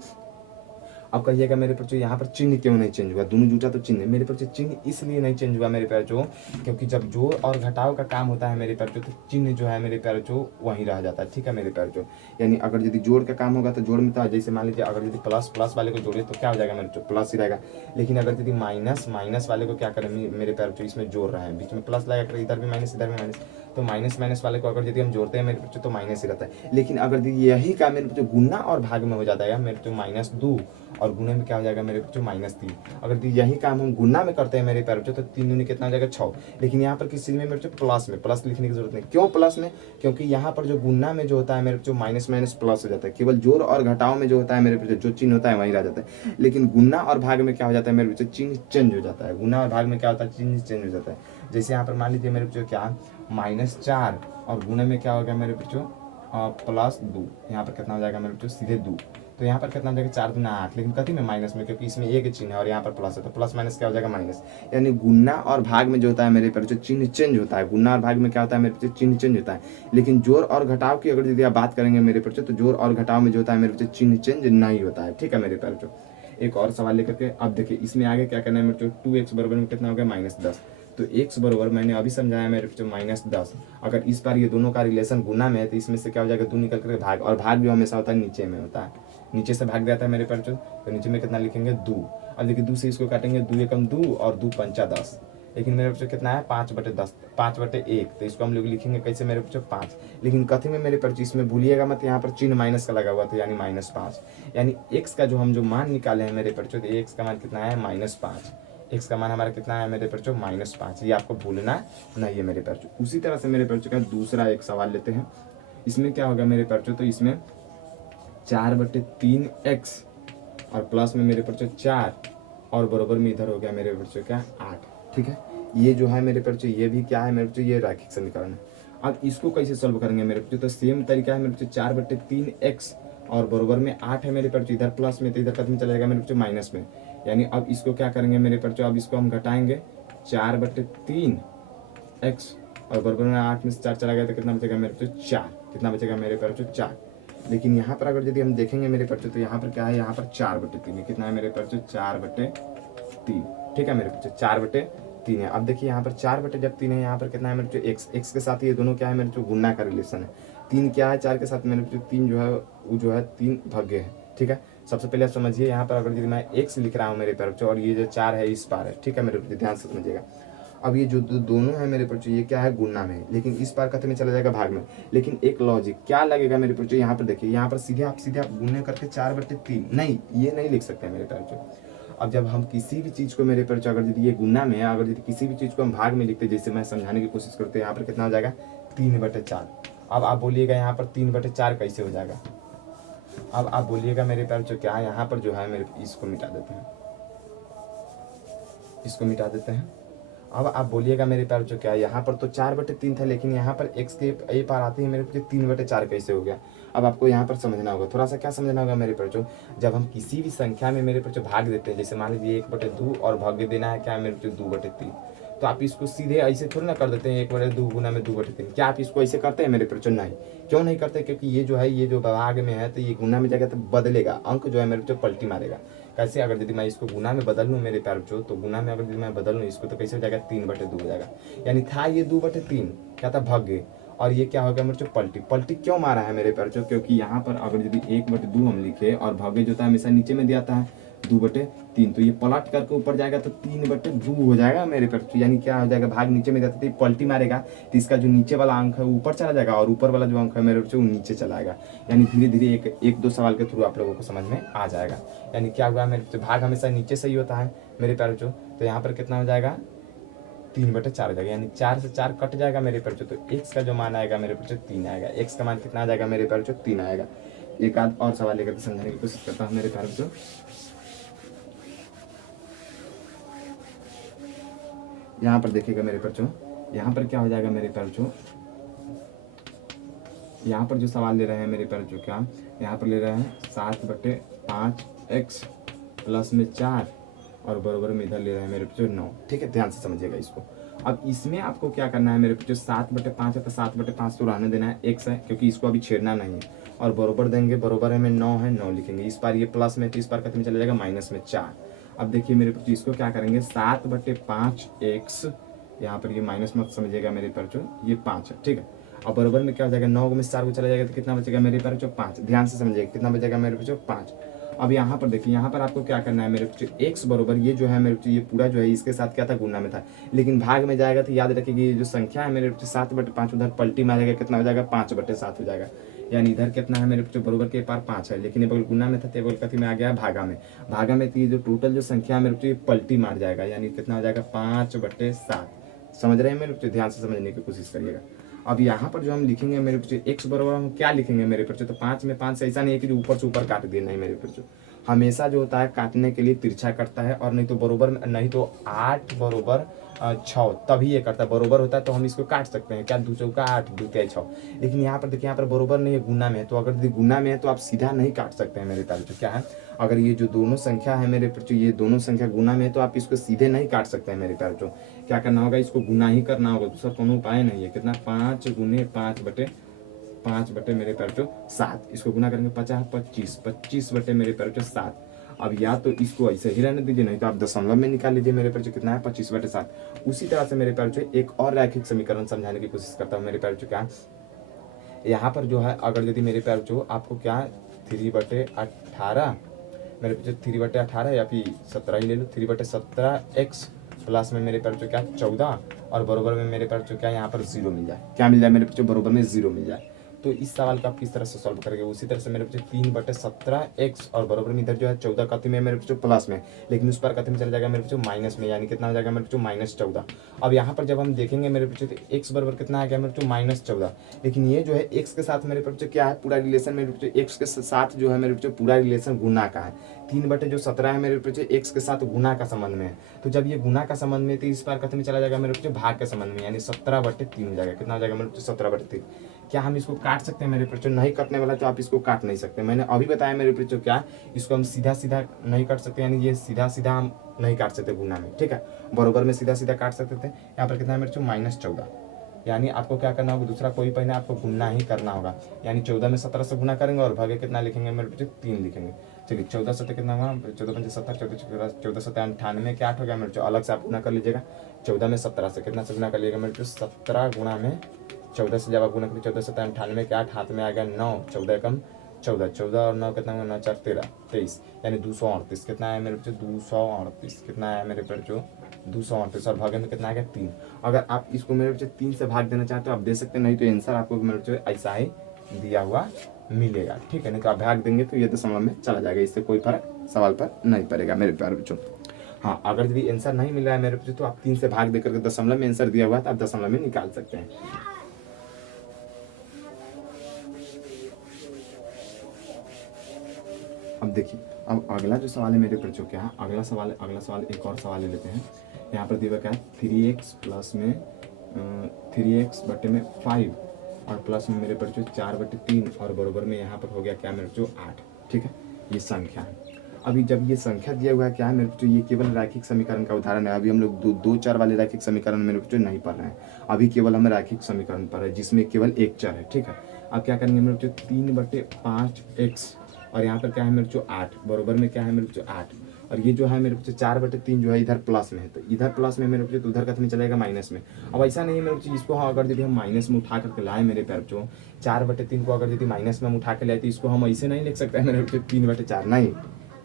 अब कहिएगा मेरे बच्चों यहाँ पर चिन्ह क्यों नहीं चेंज हुआ, दोनों जुटा तो चिन्ह, मेरे बच्चों चिन्ह इसलिए नहीं चेंज हुआ मेरे बच्चों क्योंकि जब जोड़ और घटाव का काम होता है मेरे बच्चों तो चिन्ह जो है मेरे बच्चों वहीं रह जाता है, ठीक है मेरे बच्चों। यानी अगर यदि जोड़ का काम होगा तो जोड़ में था, जैसे मान लीजिए अगर यदि प्लस वाले को जोड़े तो क्या हो जाएगा मेरे बच्चों प्लस ही रहेगा, लेकिन अगर यदि माइनस वाले को क्या करें मेरे बच्चों इसमें जोड़ रहा है, बीच में प्लस लगा कर इधर भी माइनस इधर भी माइनस, तो माइनस माइनस वाले को अगर यदि हम जोड़ते हैं मेरे बच्चों तो माइनस ही रहता है। लेकिन अगर यही काम मेरे बच्चों गुना और भाग में हो जाता है मेरे बच्चों -2 और गुणे में क्या हो जाएगा मेरे बच्चों -3। अगर यही काम हम गुना में करते हैं मेरे प्यारे बच्चों तो 3 दूनी कितना हो जाएगा 6। लेकिन यहाँ पर किस चीज़ में मेरे बच्चों प्लस में, प्लस लिखने की जरूरत नहीं। क्यों प्लस में? क्योंकि यहाँ पर जो गुना में जो होता है मेरे बच्चों माइनस माइनस प्लस हो जाता है। केवल जोड़ और घटाव में जो होता है मेरे बच्चों जो चिन्ह होता है वही रह जाता है। लेकिन गुना और भाग में क्या हो जाता है मेरे बच्चों चिन्ह चेंज हो जाता है। गुना और भाग में क्या होता है चिन्ह चेंज हो जाता है। जैसे यहाँ पर मान लीजिए मेरे बच्चों क्या -4 और गुणे में क्या हो गया मेरे बच्चों +2। यहाँ पर कितना हो जाएगा मेरे बच्चों सीधे 2। तो यहाँ पर कितना हो जाएगा 4 दूना 8। लेकिन कथी में माइनस में, क्योंकि इसमें एक चिन्ह है और यहाँ पर प्लस है तो प्लस माइनस क्या हो जाएगा माइनस। यानी गुना और भाग में जो होता है मेरे पर जो चिन्ह चेंज होता है, गुना और भाग में क्या होता है मेरे पर चिन्ह चेंज होता है। लेकिन जोड़ और घटाव की अगर यदि आप बात करेंगे मेरे पर तो जोड़ और घटाव में जो होता है मेरे पर चिन्ह चेंज नहीं होता है। ठीक है मेरे पर जो एक और सवाल लेकर के अब देखिए इसमें आगे क्या करना है मेरे को 2x बराबर में कितना हो गया -10। तो x बराबर मैंने अभी समझाया मेरे बच्चों -10। अगर इस बार ये दोनों का रिलेशन गुना में है तो इसमें से क्या हो जाएगा 2 निकल कर भाग, और भाग जो हमेशा होता है नीचे में होता है, नीचे से भाग जाता है मेरे बच्चों। तो नीचे में कितना लिखेंगे 2। अब देखिए 2 से इसको काटेंगे 2 एकम 2 और 2 पंचा 10। लेकिन मेरे बच्चों कितना है 5/10 5/1। तो इसको हम लोग लिखेंगे कैसे मेरे बच्चों 5। लेकिन कथी में मेरे बच्चों इसमें भूलिएगा मत, यहाँ पर चिन्ह माइनस का लगा हुआ था यानी -5। यानी x का जो हम जो मान निकाले हैं मेरे बच्चों तो x का मान कितना है -5। x का मान हमारा कितना है मेरे बच्चों -5। ये आपको भूलना नहीं है मेरे बच्चों। उसी तरह से मेरे बच्चों का दूसरा एक सवाल लेते हैं। इसमें क्या होगा मेरे बच्चों तो इसमें 4/3x और प्लस में मेरे बच्चों 4 और बराबर में इधर हो गया मेरे बच्चों क्या 8। ठीक है, ये जो है मेरे बच्चों ये भी क्या है मेरे बच्चों ये रैखिक समीकरण है। अब इसको कैसे सॉल्व करेंगे मेरे बच्चों तो सेम तरीका है मेरे बच्चों 4/3x और बराबर में 8 है मेरे बच्चों, इधर प्लस में तो इधर कदम चला जाएगा मेरे बच्चों माइनस में। यानी अब इसको क्या करेंगे मेरे बच्चों अब इसको हम घटाएंगे 4/3x और बराबर में 8 में से 4 चला गया तो कितना बचेगा मेरे बच्चों 4। कितना बचेगा मेरे बच्चों 4। लेकिन यहाँ पर अगर यदि हम देखेंगे मेरे बच्चों तो यहाँ पर क्या है यहाँ पर 4/3 है। कितना है मेरे बच्चों 4/3। ठीक है मेरे बच्चों 4/3 है। अब देखिए यहाँ पर 4/3 है, यहाँ पर कितना है मेरे बच्चों x के साथ ये दोनों क्या है मेरे बच्चों गुना का रिलेशन है। 3 क्या है 4 के साथ मेरे बच्चों 3 जो है वो जो है 3 भग्य है। ठीक है, सबसे पहले आप समझिए यहाँ पर अगर यदि मैं x लिख रहा हूँ मेरे बच्चों और ये जो 4 है इस पार है। ठीक है मेरे बच्चों ध्यान से समझिएगा। अब ये जो दोनों है मेरे बच्चों ये क्या है गुना में, लेकिन इस बार कथे में चला जाएगा भाग में। लेकिन एक लॉजिक क्या लगेगा मेरे बच्चों यहाँ पर देखिए यहाँ पर सीधे आप गुने करके 4/3 नहीं ये नहीं लिख सकते मेरे बच्चों। अब जब हम किसी भी चीज़ को मेरे बच्चों अगर यदि ये गुना में है अगर यदि किसी भी चीज़ को हम भाग में लिखते जैसे मैं समझाने की कोशिश करते हैं यहाँ पर कितना हो जाएगा 3/4। अब आप बोलिएगा यहाँ पर 3/4 कैसे हो जाएगा। अब आप बोलिएगा मेरे बच्चों क्या है यहाँ पर जो है मेरे इसको मिटा देते हैं, इसको मिटा देते हैं। अब आप बोलिएगा मेरे प्यार जो क्या है यहाँ पर तो 4/3 था लेकिन यहाँ पर x के ए पार आते हैं मेरे बच्चों 3/4 कैसे हो गया। अब आपको यहाँ पर समझना होगा, थोड़ा सा क्या समझना होगा मेरे बच्चों। जब हम किसी भी संख्या में मेरे बच्चों भाग देते हैं जैसे मान लीजिए 1/2 और भाग्य देना है क्या है मेरे बच्चों 2/3, तो आप इसको सीधे ऐसे थोड़ी ना कर देते हैं 1/2 गुना में 2/3। क्या आप इसको ऐसे करते हैं मेरे बच्चों? नहीं। क्यों नहीं करते? क्योंकि ये जो है ये जो भाग में है तो ये गुना में जाएगा तो बदलेगा, अंक जो है मेरे बच्चों पलटी मारेगा। कैसे? अगर यदि मैं इसको गुना में बदल लूँ मेरे प्यार बच्चों तो गुना में अगर यदि मैं बदल लूँ इसको तो कैसे हो जाएगा 3/2 हो जाएगा। यानी था ये 2/3 क्या था भग्य और ये क्या हो गया मेरे बच्चों पलटी। पलटी क्यों मारा है मेरे प्यार बच्चों? क्योंकि यहाँ पर अगर यदि 1/2 हम लिखे और भग्य जो था हमेशा नीचे में दिया था 2/3 तो ये पलट करके ऊपर जाएगा तो 3/2 हो जाएगा मेरे पर। यानी क्या हो जाएगा भाग नीचे में जाता है तो पलटी मारेगा तो इसका जो नीचे वाला अंक है ऊपर चला जाएगा और ऊपर वाला जो अंक है मेरे बच्चों वो नीचे चला आएगा। यानी धीरे धीरे एक दो सवाल के थ्रू आप लोगों को समझ में आ जाएगा। यानी क्या हुआ मेरे बच्चों भाग हमेशा नीचे से ही होता है मेरे प्यारे बच्चों। तो यहाँ पर कितना हो जाएगा 3/4 हो जाएगा। यानी 4 से 4 कट जाएगा मेरे प्यारे बच्चों। तो x का जो मान आएगा मेरे बच्चों 3 आएगा। x का मान कितना आ जाएगा मेरे प्यारे बच्चों 3 आएगा। एक आध और सवाल लेकर समझाने की कोशिश करता हूँ मेरे प्यारे बच्चों। यहाँ पर देखिएगा मेरे बच्चों, यहाँ पर क्या हो जाएगा मेरे प्यारे बच्चों, यहाँ पर जो सवाल ले रहे हैं मेरे प्यारे बच्चों क्या यहाँ पर ले रहे हैं 7/5x प्लस में 4 और बराबर में इधर ले रहे हैं मेरे बच्चों 9। ठीक है, ध्यान से समझिएगा इसको। अब इसमें आपको क्या करना है मेरे बच्चों 7/5 है तो 7/5 तो रहने देना है, x है क्योंकि इसको अभी छेड़ना नहीं है और बराबर देंगे, बराबर है में 9 है 9 लिखेंगे। इस बार ये प्लस में तो इस बार कितने चला जाएगा माइनस में 4। अब देखिए मेरे बच्चों इसको क्या करेंगे 7/5x यहाँ पर ये माइनस मत समझिएगा मेरे बच्चों ये 5 है। ठीक है, अब बराबर में क्या हो जाएगा 9 में 4 को चला जाएगा तो कितना बचेगा मेरे बच्चों 5। ध्यान से समझिएगा कितना बचेगा मेरे बच्चों 5। अब यहाँ पर देखिए, यहाँ पर आपको क्या करना है मेरे बच्चों, x बरोबर ये जो है मेरे बच्चों, ये पूरा जो है इसके साथ क्या था, गुना में था, लेकिन भाग में जाएगा तो याद रखिए ये जो संख्या है मेरे बच्चों 7/5 उधर पलटी मारेगा, कितना हो जाएगा 5/7 हो जाएगा, यानी इधर कितना है मेरे बच्चों, बरोबर के पार 5 है, लेकिन ये बगल गुना में था तो बगल कथी में आ गया, भागा में। भागा में तो ये जो टोटल जो संख्या है मेरे बच्चों ये पलटी मार जाएगा, यानी कितना हो जाएगा 5/7। समझ रहे हैं मेरे बच्चों, ध्यान से समझने की कोशिश करिएगा। अब यहाँ पर जो हम लिखेंगे मेरे बच्चों x बराबर हम क्या लिखेंगे मेरे बच्चों, तो 5 में 5 से ऐसा नहीं है कि जो ऊपर से ऊपर काट देना है मेरे बच्चों, हमेशा जो होता है काटने के लिए तिरछा करता है, और नहीं तो बरोबर में, नहीं तो 8 बरोबर 6 तभी ये करता है, बरोबर होता है तो हम इसको काट सकते हैं, क्या 2 चौका 8 2 तिया 6, लेकिन यहाँ पर देखिए यहाँ पर बरोबर नहीं है, गुना में है, तो अगर यदि गुना में है तो आप सीधा नहीं काट सकते हैं मेरे प्यारे बच्चों। क्या है, अगर ये जो दोनों संख्या है मेरे बच्चों, ये दोनों संख्या गुना में है तो आप इसको सीधे नहीं काट सकते हैं मेरे प्यारे बच्चों, क्या करना होगा, इसको गुना ही करना होगा, दूसरा कोनो उपाय नहीं है। कितना, 5 गुने 5/5 मेरे प्यारे बच्चों 7, इसको गुना करेंगे 50 25 25 बटे मेरे प्यारे बच्चों 7। अब या तो इसको ऐसे ही रहने दीजिए, नहीं तो आप दशमलव में निकाल लीजिए मेरे प्यारे बच्चों, कितना है 25/7। उसी तरह से मेरे प्यारे बच्चों एक और रैखिक समीकरण समझाने की कोशिश करता हूँ मेरे प्यारे बच्चों। क्या यहाँ पर जो है, अगर यदि मेरे प्यारे बच्चों आपको क्या 3/18 मेरे बच्चों 3/18 या फिर 17 ही ले लो, 3/17 x प्लस में मेरे प्यारे बच्चों क्या 14 और बरोबर में मेरे प्यारे बच्चों क्या यहाँ पर 0 मिल जाए, क्या मिल जाए मेरे बच्चों, बरोबर में 0 मिल जाए, तो इस सवाल को आप किस तरह से सॉल्व करेंगे, उसी तरह से मेरे बच्चों 3/17 x और बरोबर में इधर जो है 14 कथी में मेरे बच्चों प्लस में, लेकिन उस पर कथी में चला जाएगा मेरे बच्चों माइनस में, यानी कितना हो जाएगा मेरे बच्चों -14। अब यहाँ पर जब हम देखेंगे मेरे बच्चों तो x बराबर कितना आ गया मेरे बच्चों -14, लेकिन ये जो है x के साथ मेरे बच्चों क्या है, पूरा रिलेशन मेरे बच्चों x के साथ जो है मेरे बच्चों पूरा रिलेशन गुना का है, 3/17 है मेरे बच्चों x के साथ गुना का संबंध में है, तो जब ये गुना का संबंध में तो इस बार कथी में चला जाएगा मेरे बच्चों भाग के संबंध में, यानी 17/3 हो जाएगा, कितना हो जाएगा मेरे बच्चों 17/3। क्या हम इसको काट सकते हैं मेरे बच्चों, नहीं कटने वाला तो आप इसको काट नहीं सकते, मैंने अभी बताया मेरे बच्चों क्या इसको हम सीधा सीधा नहीं काट सकते, यानी ये सीधा सीधा हम नहीं काट सकते गुना में, ठीक है, बरोबर में सीधा सीधा काट सकते थे। यहाँ पर कितना है मेरे बच्चों -14, यानी आपको क्या करना होगा, दूसरा कोई पहले आपको गुना ही करना होगा, यानी 14 में 17 से गुना करेंगे और भागे कितना लिखेंगे मेरे बच्चों 3 लिखेंगे। चलिए 14 से कितना हुआ, 14 पंजे 70, 14 से 98 क्या 8 हो गया मेरे बच्चों, अलग से आप गुना कर लीजिएगा, 14 में 17 से कितना से गुना कर लीजिएगा मेरे बच्चों, 17 गुणा में 14 से जब आप गुना करिए 14 से 98 के 8 हाथ में आ गया 9, 14 कम 14, 14 और 9 कितना हुआ, 9 4 13 23, यानी 238, कितना है मेरे बच्चों 238, कितना है मेरे बच्चों 238, और भागे में कितना आ गया 3। अगर आप इसको मेरे बच्चों 3 से भाग देना चाहते हो आप दे सकते हैं, नहीं तो आंसर आपको मेरे बच्चों ऐसा ही दिया हुआ मिलेगा, ठीक है, नहीं तो आप भाग देंगे तो ये दशमलव में चला जाएगा, इससे कोई फर्क सवाल पर नहीं पड़ेगा मेरे प्यारे बच्चों। हाँ, अगर यदि आंसर नहीं मिल रहा है मेरे बच्चों तो आप 3 से भाग देकर के दशमलव में आंसर दिया हुआ है तो आप दशमलव में निकाल सकते हैं। अब देखिए, अब अगला जो सवाल है मेरे बच्चों क्या है, अगला सवाल एक और सवाल ले लेते हैं। यहाँ पर दिया क्या है 3x प्लस में 3x बटे में 5 और प्लस में मेरे बच्चों 4/3 और बराबर में यहाँ पर हो गया क्या मेरे बच्चों 8, ठीक है, ये संख्या है। अभी जब ये संख्या दिया हुआ है क्या है मेरे बच्चों, ये केवल रैखिक समीकरण का उदाहरण है, अभी हम लोग 2 चर वाले रैखिक समीकरण मेरे बच्चों नहीं पढ़ रहे हैं, अभी केवल हम रैखिक समीकरण पढ़ रहे हैं जिसमें केवल एक चर है, ठीक है। अब क्या करेंगे मेरे बच्चों 3/5x और यहाँ पर क्या है मेरे बच्चों 8, बरोबर में क्या है मेरे बच्चों 8, और ये जो है मेरे बच्चों 4/3 जो है इधर प्लस में है, तो इधर प्लस में मेरे बच्चों तो उधर कितने चलेगा माइनस में। अब ऐसा नहीं है मेरे बच्चों, इसको अगर यदि हम माइनस में उठा करके लाए मेरे प्यारे बच्चों, 4/3 को अगर यदि माइनस में हम उठा के लाए तो इसको हम ऐसे नहीं लिख सकते हैं मेरे बच्चों 3/4, नहीं,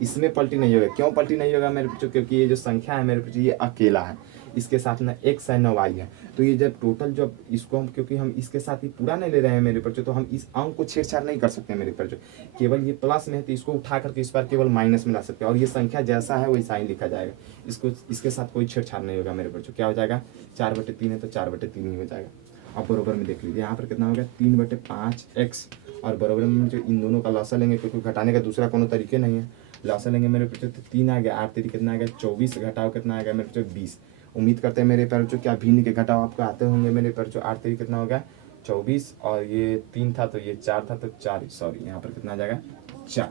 इसमें पलटी नहीं होगा। क्यों पलटी नहीं होगा मेरे बच्चों, क्योंकि ये जो संख्या है मेरे बच्चों ये अकेला है, इसके साथ ना x है ना y है, तो ये जब टोटल जब इसको हम, क्योंकि हम इसके साथ ही पूरा नहीं ले रहे हैं मेरे बच्चों, तो हम इस अंक को छेड़छाड़ नहीं कर सकते मेरे बच्चों, केवल ये प्लस में है तो इसको उठा करके इस बार केवल माइनस में ला सकते हैं, और ये संख्या जैसा है वैसा ही लिखा जाएगा, इसको इसके साथ कोई छेड़छाड़ नहीं होगा मेरे बच्चों। क्या हो जाएगा 4/3 है तो 4/3 ही हो जाएगा। अब बरोबर में देख लीजिए यहाँ पर कितना हो गया 3/5x और बरोबर में जो इन दोनों का लसा लेंगे, क्योंकि घटाने का दूसरा कोनो तरीके नहीं है, लसा लेंगे मेरे बच्चों तो 3 आ गया, 8 3 कितना आ गया 24, घटाओ कितना आ गया मेरे बच्चों 20। उम्मीद करते हैं मेरे प्यारे बच्चों क्या भिन्न के घटाओ आपको आते होंगे मेरे प्यारे बच्चों। 8 3 कितना हो गया 24 और ये 3 था तो ये 4 था तो 4, सॉरी यहाँ पर कितना आ जाएगा 4।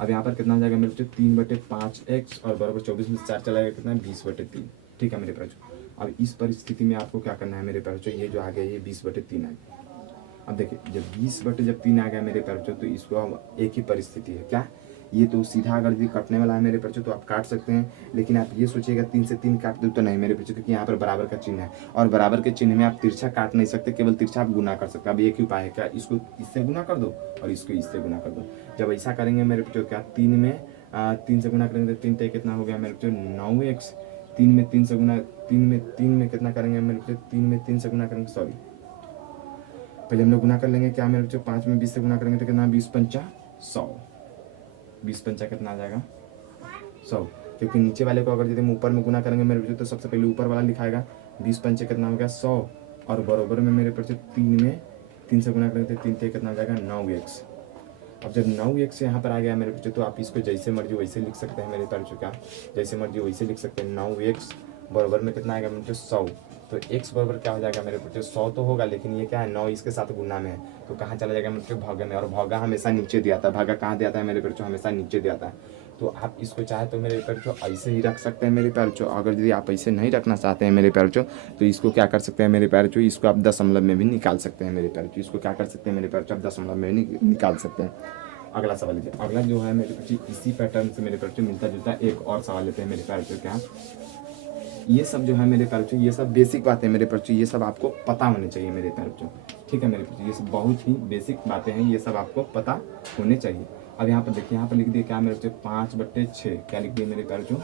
अब यहाँ पर कितना हो जाएगा मेरे बच्चों 3/5x और बराबर 24 में 4 चला गया कितना 20/3, ठीक है मेरे प्यारे बच्चों। अब इस परिस्थिति में आपको क्या करना है मेरे प्यारे बच्चों, ये जो आ गया ये 20/3 आ गया। अब देखिए जब 20/3 आ गया मेरे प्यारे बच्चों तो इसको हम एक ही परिस्थिति है क्या, ये तो सीधा अगर यदि कटने वाला है मेरे बच्चों तो आप काट सकते हैं, लेकिन आप ये सोचिएगा 3 से 3 काट दो तो नहीं मेरे बच्चों, क्योंकि यहाँ पर बराबर का चिन्ह है और बराबर के चिन्ह में आप तिरछा काट नहीं सकते, केवल तिरछा आप गुना कर सकते हैं। अब एक ही उपाय है, क्या इसको इससे गुना कर दो और इसको इससे गुना कर दो। जब ऐसा करेंगे मेरे बच्चों, क्या 3 में 3 से गुना करेंगे तो 3 तय कितना हो गया मेरे बच्चों 9x, 3 में 3 से गुना, 3 में कितना करेंगे मेरे बच्चों, 3 में 3 से गुना करेंगे, सॉरी पहले हम लोग गुना कर लेंगे क्या मेरे बच्चों, 5 में 20 से गुना करेंगे तो कितना 20 पंचा 100, 20 पंचा कितना आ जाएगा 100, क्योंकि नीचे वाले को अगर यदि हम ऊपर में गुना करेंगे मेरे बच्चों तो सबसे पहले ऊपर वाला लिखाएगा, 20 पंचे कितना हो गया 100 और बराबर में मेरे बच्चों 3 में 3 से गुना करेंगे तो 3 तय कितना आ जाएगा 9x। अब जब 9x यहाँ पर आ गया मेरे बच्चों तो आप इसको जैसे मर्जी वैसे लिख सकते हैं मेरे बच्चों, क्या जैसे मर्जी वैसे लिख सकते हैं। 9x बराबर में कितना आएगा मेरे बच्चों 100, तो x बराबर क्या हो जाएगा मेरे बच्चों 100 तो होगा, लेकिन ये क्या है 9 इसके साथ गुना में है तो कहाँ चला जाएगा मेरे बच्चों भागा में, और भागा हमेशा नीचे दिया था, भागा कहाँ दिया था मेरे बच्चों हमेशा नीचे दिया था। तो आप इसको चाहे तो मेरे बच्चों ऐसे ही रख सकते हैं मेरे बच्चों, अगर यदि आप ऐसे नहीं रखना चाहते हैं मेरे बच्चों तो इसको क्या कर सकते हैं मेरे बच्चों, इसको आप दशमलव में भी निकाल सकते हैं मेरे बच्चों, इसको क्या कर सकते हैं मेरे बच्चों आप दशमलव में भी निकाल सकते हैं। अगला सवाल लीजिए, अगला जो है मेरे बच्चे इसी पैटर्न से मेरे बच्चों मिलता जुलता एक और सवाल लेते हैं मेरे बच्चों। क्या ये सब जो है मेरे बच्चों ये सब बेसिक बातें मेरे बच्चों, ये सब आपको पता होने चाहिए मेरे बच्चों, ठीक है मेरे बच्चों, ये सब बहुत ही बेसिक बातें हैं, ये सब आपको पता होने चाहिए। अब यहाँ पर देखिए, यहाँ पर लिख दिए क्या मेरे बच्चों 5/6, क्या लिख दिए मेरे बच्चों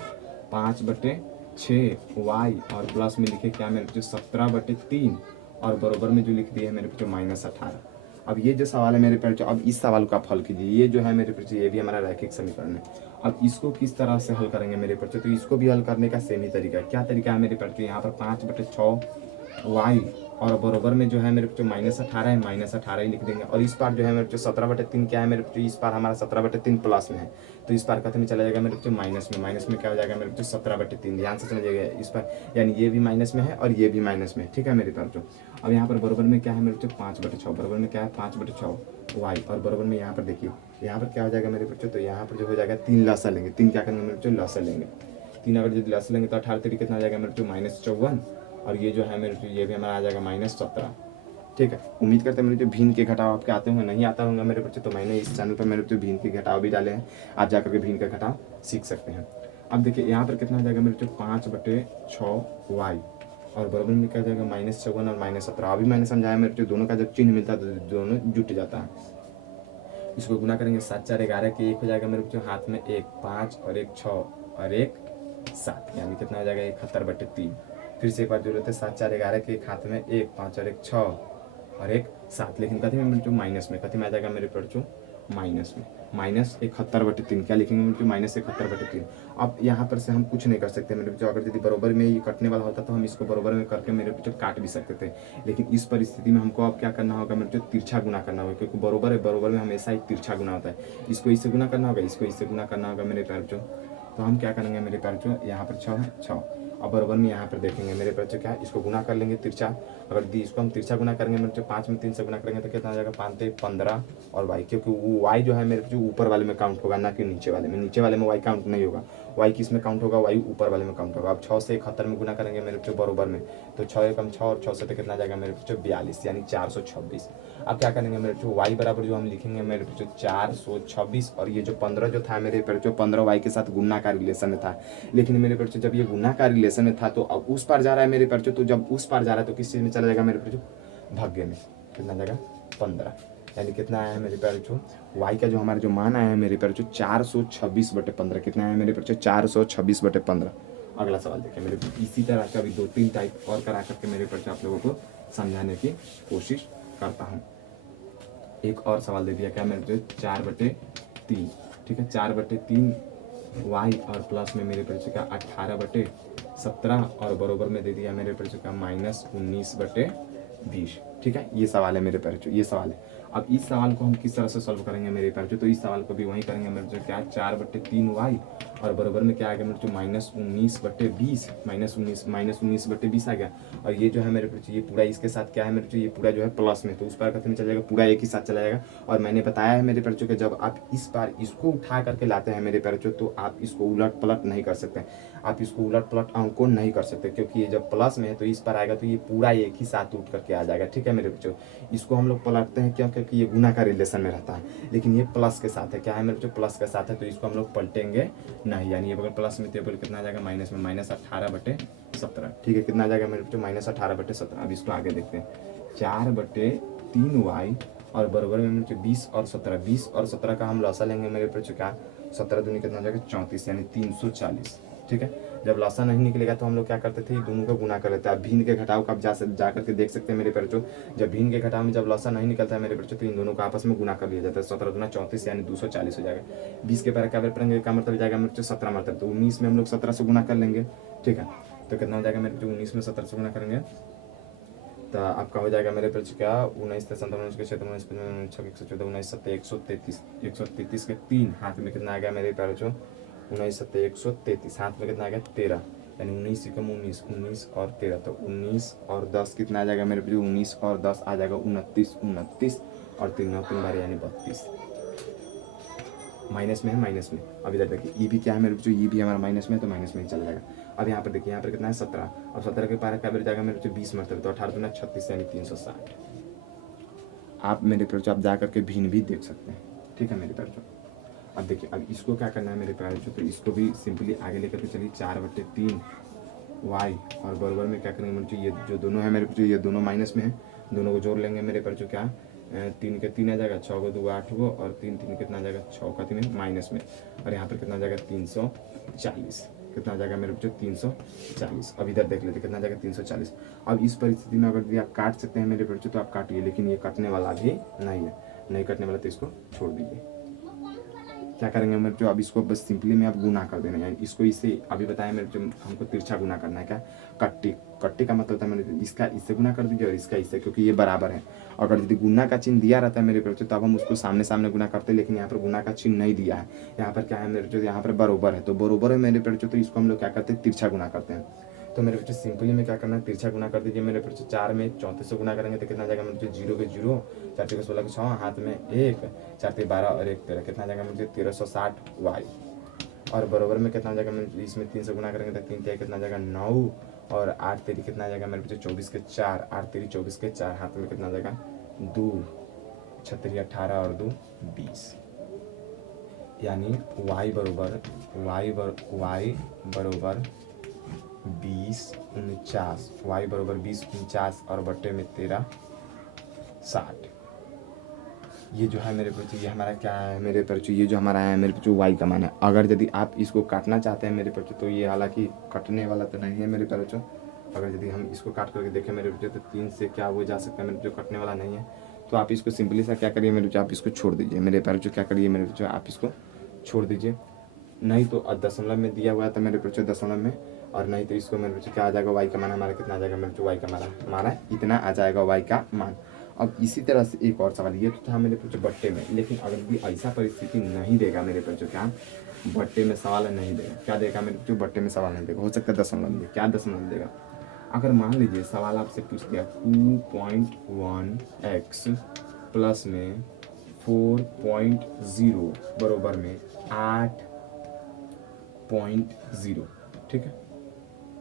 5/6 y और प्लस में लिखे क्या मेरे बच्चों 17/3 और बराबर में जो लिख दिए है मेरे बच्चों -18। अब ये जो सवाल है मेरे बच्चों, अब इस सवाल को आप हल कीजिए, ये जो है मेरे बच्चों ये भी हमारा रैखिक समीकरण है। अब इसको किस तरह से हल करेंगे मेरे बच्चों, तो इसको भी हल करने का सेम ही तरीका है। क्या तरीका है मेरे बच्चों, यहाँ पर 5/6 y और बराबर में जो है मेरे बच्चों -18 है, -18 ही लिख देंगे, और इस बार जो है मेरे बच्चों 17/3 क्या है मेरे बच्चों, इस बार हमारा 17/3 प्लस में है तो इस बार कथन में चला जाएगा मेरे बच्चों माइनस में, माइनस में क्या हो जाएगा मेरे बच्चों 17/3, ध्यान से समझिएगा इस पर, यानी ये भी माइनस में है और ये भी माइनस में, ठीक है मेरे बच्चों। अब यहाँ पर बराबर में क्या है मेरे बच्चों 5/6, बराबर में क्या है 5/6 y और बराबर में यहाँ पर देखिए, यहाँ पर क्या हो जाएगा मेरे बच्चों, तो यहाँ पर जो हो जाएगा 3 लसा लेंगे, 3 क्या करेंगे मेरे बच्चों लसा लेंगे, 3 अगर यदि लसा लेंगे तो 18 तरीके कितना आ जाएगा मेरे बच्चों -54 और ये जो है मेरे बच्चों ये भी हमारा आ जाएगा -17, ठीक है। उम्मीद करते हैं मेरे जो भीन के घटाव आपके आते होंगे, नहीं आता होगा मेरे बच्चे तो मैंने इस चैनल पर मेरे जो भीन के घटाव भी डाले हैं, आप जाकर के भीन का घटाव सीख सकते हैं। अब देखिए यहाँ पर कितना हो जाएगा मेरे जो 5/6 y और बराबर में क्या हो जाएगा -54 और -17, अभी मैंने समझाया मेरे जो दोनों का जब चिन्ह मिलता है तो दोनों जुट जाता है। इसको गुना करेंगे 7 4 11 के 1 हो जाएगा मेरे बच्चों, हाथ में 1 5 और 1 6 और 1 7, यानी कितना हो जाएगा 71/3। फिर से एक बार जरूरत है 7 4 11 के 1 हाथ में 1 5 और 1 6 और 1 7, लेकिन कथी में मेरे बच्चों माइनस में, कथी में आ जाएगा मेरे बच्चों माइनस में, -71/3, क्या लिखेंगे मेरे बच्चों -71/3। अब यहाँ पर से हम कुछ नहीं कर सकते मेरे बच्चों, अगर यदि बराबर में ये कटने वाला होता तो हम इसको बराबर में करके मेरे बच्चों काट भी सकते थे, लेकिन इस परिस्थिति में हमको अब क्या करना होगा मेरे बच्चों तिरछा गुना करना होगा, क्योंकि बराबर है, बराबर में हमेशा एक तिरछा गुना होता है, इसको इससे गुना करना होगा, इसको इससे गुना करना होगा मेरे बच्चों। तो हम क्या करेंगे मेरे बच्चों, यहाँ पर 6 है 6 और बराबर में यहाँ पर देखेंगे मेरे बच्चों क्या है, इसको गुना कर लेंगे तिरछा, अगर दी इसको हम तिरछा गुना करेंगे मेरे बच्चों 5 में 3 से गुना करेंगे तो कितना आ जाएगा 5 से 15 और y, क्योंकि वो y जो है मेरे बच्चों ऊपर वाले में काउंट होगा ना कि नीचे वाले में, नीचे वाले में y काउंट नहीं होगा, y किस में काउंट होगा, y ऊपर वाले में काउंट होगा। अब 6 से 71 में गुना करेंगे मेरे बच्चों बराबर में, तो 6 एकम 6 और 6 से तो कितना आ जाएगा मेरे बच्चों 42, यानी 426। अब क्या करेंगे मेरे बच्चों y बराबर जो हम लिखेंगे मेरे बच्चों 426 और ये जो 15 जो था मेरे बच्चों 15 y के साथ गुना का रिलेशन में था, लेकिन मेरे बच्चों जब ये गुना का रिलेशन में था तो अब उस पार जा रहा है मेरे बच्चों, तो जब उस पार जा रहा है तो किस चीज़ में चला जाएगा मेरे बच्चों भाग्य में, कितना जाएगा 15, यानी कितना आया है मेरे बच्चों y का जो हमारा जो मान आया है मेरे बच्चों 426/15, कितना आया मेरे बच्चों 426/15। अगला सवाल देखिए मेरे, इसी तरह का अभी 2-3 टाइप और करा करके मेरे बच्चों आप लोगों को समझाने की कोशिश करता हूँ। एक और सवाल दे दिया क्या मेरे बच्चों 4/3, ठीक है 4/3 y और प्लस में मेरे बच्चों का 18/17 और बराबर में दे दिया मेरे बच्चों का -19/20, ठीक है। ये सवाल है मेरे बच्चों, ये सवाल है। अब इस सवाल को हम किस तरह से सॉल्व करेंगे मेरे बच्चों, तो इस सवाल को भी वही करेंगे मेरे बच्चों क्या 4/3 y और बराबर में क्या आ गया मेरे जो -19/20, -19/20 आ गया। और ये जो है मेरे को ये पूरा इसके साथ क्या है मेरे को ये पूरा जो है प्लस में, तो उस पार करते में चला जाएगा, पूरा एक ही साथ चला जाएगा। और मैंने बताया है मेरे बच्चों कि जब आप इस बार इसको उठा करके लाते हैं मेरे बच्चों, तो आप इसको उलट पलट नहीं कर सकते, आप इसको उलट पलट अंकों नहीं कर सकते, क्योंकि ये जब प्लस में है तो इस पर आएगा तो ये पूरा एक ही साथ उठ करके आ जाएगा। ठीक है मेरे बच्चों, इसको हम लोग पलटते हैं क्यों, क्योंकि ये गुना का रिलेशन में रहता है, लेकिन ये प्लस के साथ है। क्या है मेरे बच्चों, प्लस के साथ है, तो इसको हम लोग पलटेंगे नहीं, यानी ये बगल प्लस में टेबल कितना आ जाएगा माइनस में, -18/17। ठीक है, कितना आ जाएगा मेरे बच्चों, -18/17। अब इसको आगे देखते हैं, 4/3y और बराबर में मुझे 20 और 17, 20 और 17 का हम लॉसा लेंगे मेरे बच्चों, क्या 17 दूनी कितना हो जाएगा 34, यानी 340। ठीक है, जब लॉसा नहीं निकलेगा तो हम लोग क्या करते थे, दोनों को गुना कर लेते हैं। भिन्न के घटाव का आप जा करके देख सकते हैं मेरे बच्चों, जब भिन्न के घटाव में जब लॉसा नहीं निकलता है मेरे बच्चों, तो इन दोनों को आपस में गुना कर लिया जाता है। 17 दूना 34 यानी 240 हो जाएगा। 20 के बराबर पढ़ेंगे का मतलब जाएगा मेरे बच्चों 17 मतलब, तो 19 में हम लोग 17 से गुना कर लेंगे। ठीक है, तो कितना हो जाएगा मेरे बच्चों, 19 में 17 से गुना करेंगे तो आपका हो जाएगा मेरे बच्चों क्या 19 57 के क्षेत्र 19 114 19 7 133 133 के 3 हाथ में कितना आ गया मेरे बच्चों 19 7 133 हाथ में कितना आ गया 13, यानी 19 कम 19 19 और 13, तो 19 और 10 कितना आ जाएगा मेरे बच्चों 19 और 10 आ जाएगा 29 29 और 3 3 बार यानी 32। माइनस में है, माइनस में। अब इधर देखिए ये भी क्या है मेरे बच्चों, ये भी हमारा माइनस में, तो माइनस में ही चल जाएगा। अब यहाँ पर देखिए, यहाँ पर कितना है 17, अब 17 के पार क्या बैठ जाएगा मेरे बच्चों 20 मरतबे, तो 18 दूना 36 यानी 360। आप मेरे बच्चों आप जा करके भिन्न भी देख सकते हैं। ठीक है मेरे बच्चों, अब देखिए अब इसको क्या करना है मेरे बच्चों, तो इसको भी सिंपली आगे लेकर के चलिए 4/3 y और बराबर में क्या करेंगे मेरे बच्चों, ये जो दोनों है मेरे बच्चों ये दोनों माइनस में है, दोनों को जोड़ लेंगे मेरे बच्चों, क्या 3 के 3 आ जाएगा, 6 को 2 8 को और 3 3 कितना आ जाएगा 6 का 3 माइनस में, और यहाँ पर कितना आ जाएगा 340, कितना आ जाएगा मेरे बच्चों 340। अब इधर देख लेते कितना आ जाएगा 340। अब इस परिस्थिति में अगर यदि आप काट सकते हैं मेरे बच्चों तो आप काटिए, लेकिन ये कटने वाला भी नहीं है, नहीं कटने वाला तो इसको छोड़ दीजिए। क्या करेंगे मेरे जो, अब इसको बस सिंपली में आप गुना कर देना, यानी इसको इससे अभी बताया मेरे जो हमको तिरछा गुना करना है, क्या कट्टी, कट्टी का मतलब था मेरे इसका इससे गुना कर दीजिए और इसका इससे, क्योंकि ये बराबर है। अगर यदि गुना का चिन्ह दिया रहता है मेरे बच्चों तब हम उसको सामने सामने गुना करते, लेकिन यहाँ पर गुना का चिन्ह नहीं दिया है, यहाँ पर क्या है मेरे बच्चों, यहाँ पर बरोबर है, तो बरोबर है मेरे बच्चों, तो इसको हम लोग क्या करते हैं तिरछा गुना करते हैं। तो मेरे बच्चे सिंपली में क्या करना है, तिरछा गुना कर दीजिए मेरे बच्चे, 4 में 34 से गुना करेंगे तो कितना आ जाएगा मेरे बच्चे 0 के 0, 4 के 16 के 6, हाथ में 1, 4 के 12 और 1 13, कितना आ जाएगा मेरे 1360 y और बराबर में कितना आ जाएगा मेरे इसमें 3 से गुना करेंगे तो 3 3 कितना आ जाएगा 9 और 8 3 कितना आ जाएगा मेरे बच्चे 24 के 4, 8 3 24 के 4, हाथ में कितना आ जाएगा 2 6 3 18 और 2 20, यानी y बराबर 20 49, y बराबर 20 49 और बट्टे में 13 60। ये जो है मेरे बच्चों ये हमारा क्या है मेरे बच्चों, ये जो हमारा है मेरे बच्चों y का मान है। अगर यदि आप इसको काटना चाहते हैं मेरे बच्चों तो ये हालांकि कटने वाला तो नहीं है मेरे बच्चों, अगर यदि हम इसको काट करके देखें मेरे बच्चों तो 3 से क्या हो जा सकता है मेरे बच्चों, कटने वाला नहीं है। तो आप इसको सिंपली सा क्या करिए मेरे बच्चों, आप इसको छोड़ दीजिए मेरे बच्चों, क्या करिए मेरे बच्चों आप इसको छोड़ दीजिए, नहीं तो दशमलव में दिया हुआ था मेरे बच्चों दशमलव में, और नहीं तो इसको मेरे बच्चों क्या आ जाएगा y का मान हमारा कितना आ जाएगा मेरे बच्चों, y का मान हमारा इतना आ जाएगा y का मान। अब इसी तरह से एक और सवाल, ये तो था मेरे बच्चों बट्टे में, लेकिन अगर भी ऐसा परिस्थिति नहीं देगा मेरे बच्चों, क्या बट्टे में सवाल नहीं देगा, क्या देगा मेरे बच्चों बट्टे में सवाल नहीं देगा, हो सकता है दशमलव में, क्या दशमलव देगा। अगर मान लीजिए सवाल आपसे पूछ दिया 2.1x प्लस में 4.0 बराबर में 8.0, ठीक है,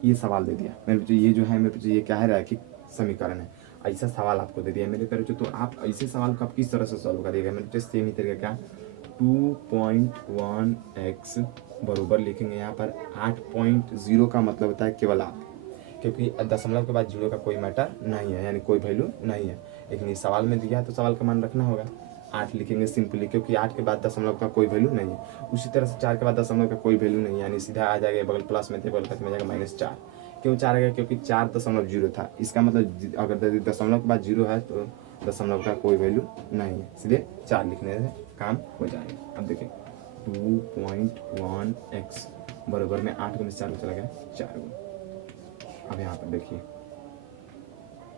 ये सवाल दे दिया मेरे बच्चों, ये जो है मेरे बच्चों ये क्या है रैखिक समीकरण है, ऐसा सवाल आपको दे दिया मेरे बच्चों, तो आप ऐसे सवाल को आप किस तरह से सॉल्व करिएगा मेरे बच्चों, सेम ही तरीका क्या 2.1x बराबर लिखेंगे यहाँ पर 8.0 का मतलब होता है केवल 8, क्योंकि दशमलव के बाद 0 का कोई मैटर नहीं है, यानी कोई वैल्यू नहीं है, लेकिन इस सवाल में दिया है तो सवाल का मान रखना होगा, 8 लिखेंगे सिंपली, क्योंकि 8 के बाद दशमलव का कोई वैल्यू नहीं है। उसी तरह से 4 के बाद दशमलव का कोई वैल्यू नहीं है, यानी सीधा आ जाएगा बगल प्लस में थे बगल में जाएगा -4, क्यों 4 आएगा क्योंकि 4.0 था, इसका मतलब अगर दशमलव के बाद 0 है तो दशमलव का कोई वैल्यू नहीं है, इसलिए 4 लिखने से काम हो जाएगा। अब देखिए 2.1x बराबर में 8 गुना 4 चला गया 4 गुना। अब यहाँ पर देखिए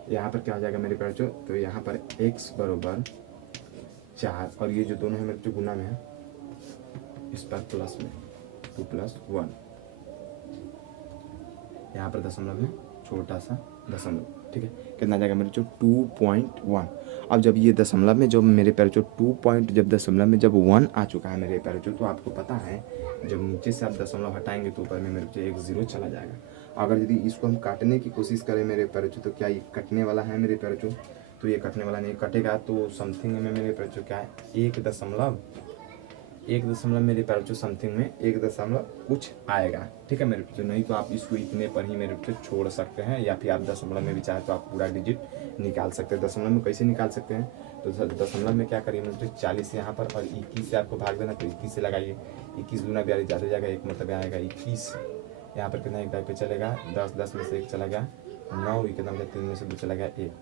यहाँ पर क्या आ जाएगा मेरे बच्चों, तो यहाँ पर x बराबर 4 और ये जो दोनों है मेरे जो गुना में है इस पर प्लस में, 2 + 1, यहाँ पर दशमलव है, छोटा सा दशमलव, ठीक है। कितना आ जाएगा मेरे जो 2.1। अब जब ये दशमलव में जो मेरे पैर जो 2 पॉइंट जब दशमलव में जब 1 आ चुका है मेरे पैर जो, तो आपको पता है जब नीचे से आप दशमलव हटाएंगे तो ऊपर में मेरे जो एक 0 चला जाएगा। अगर यदि इसको हम काटने की कोशिश करें मेरे पैर जो, तो क्या ये कटने वाला है मेरे पैर जो, तो ये कटने वाला नहीं, कटेगा तो समथिंग में मेरे पैर जो क्या है 1 दशमलव मेरे पैर जो समथिंग में 1 दशमलव कुछ आएगा, ठीक है मेरे जो। नहीं तो आप इसको इतने पर ही मेरे जो छोड़ सकते हैं, या फिर आप दशमलव में भी चाहे तो आप पूरा डिजिट निकाल सकते हैं। दशमलव में कैसे निकाल सकते हैं, तो दशमलव में क्या करिए मेरे 40 यहाँ पर और 21 से आपको भाग देना, तो 21 से लगाइए, 21 दूना 42 ज़्यादा जाएगा, एक मतलब आएगा 21, यहाँ पर कितना एक पे चलेगा 10, 10 में से 1 चला गया 9, ये कितना 3 में से 2 चला गया 1,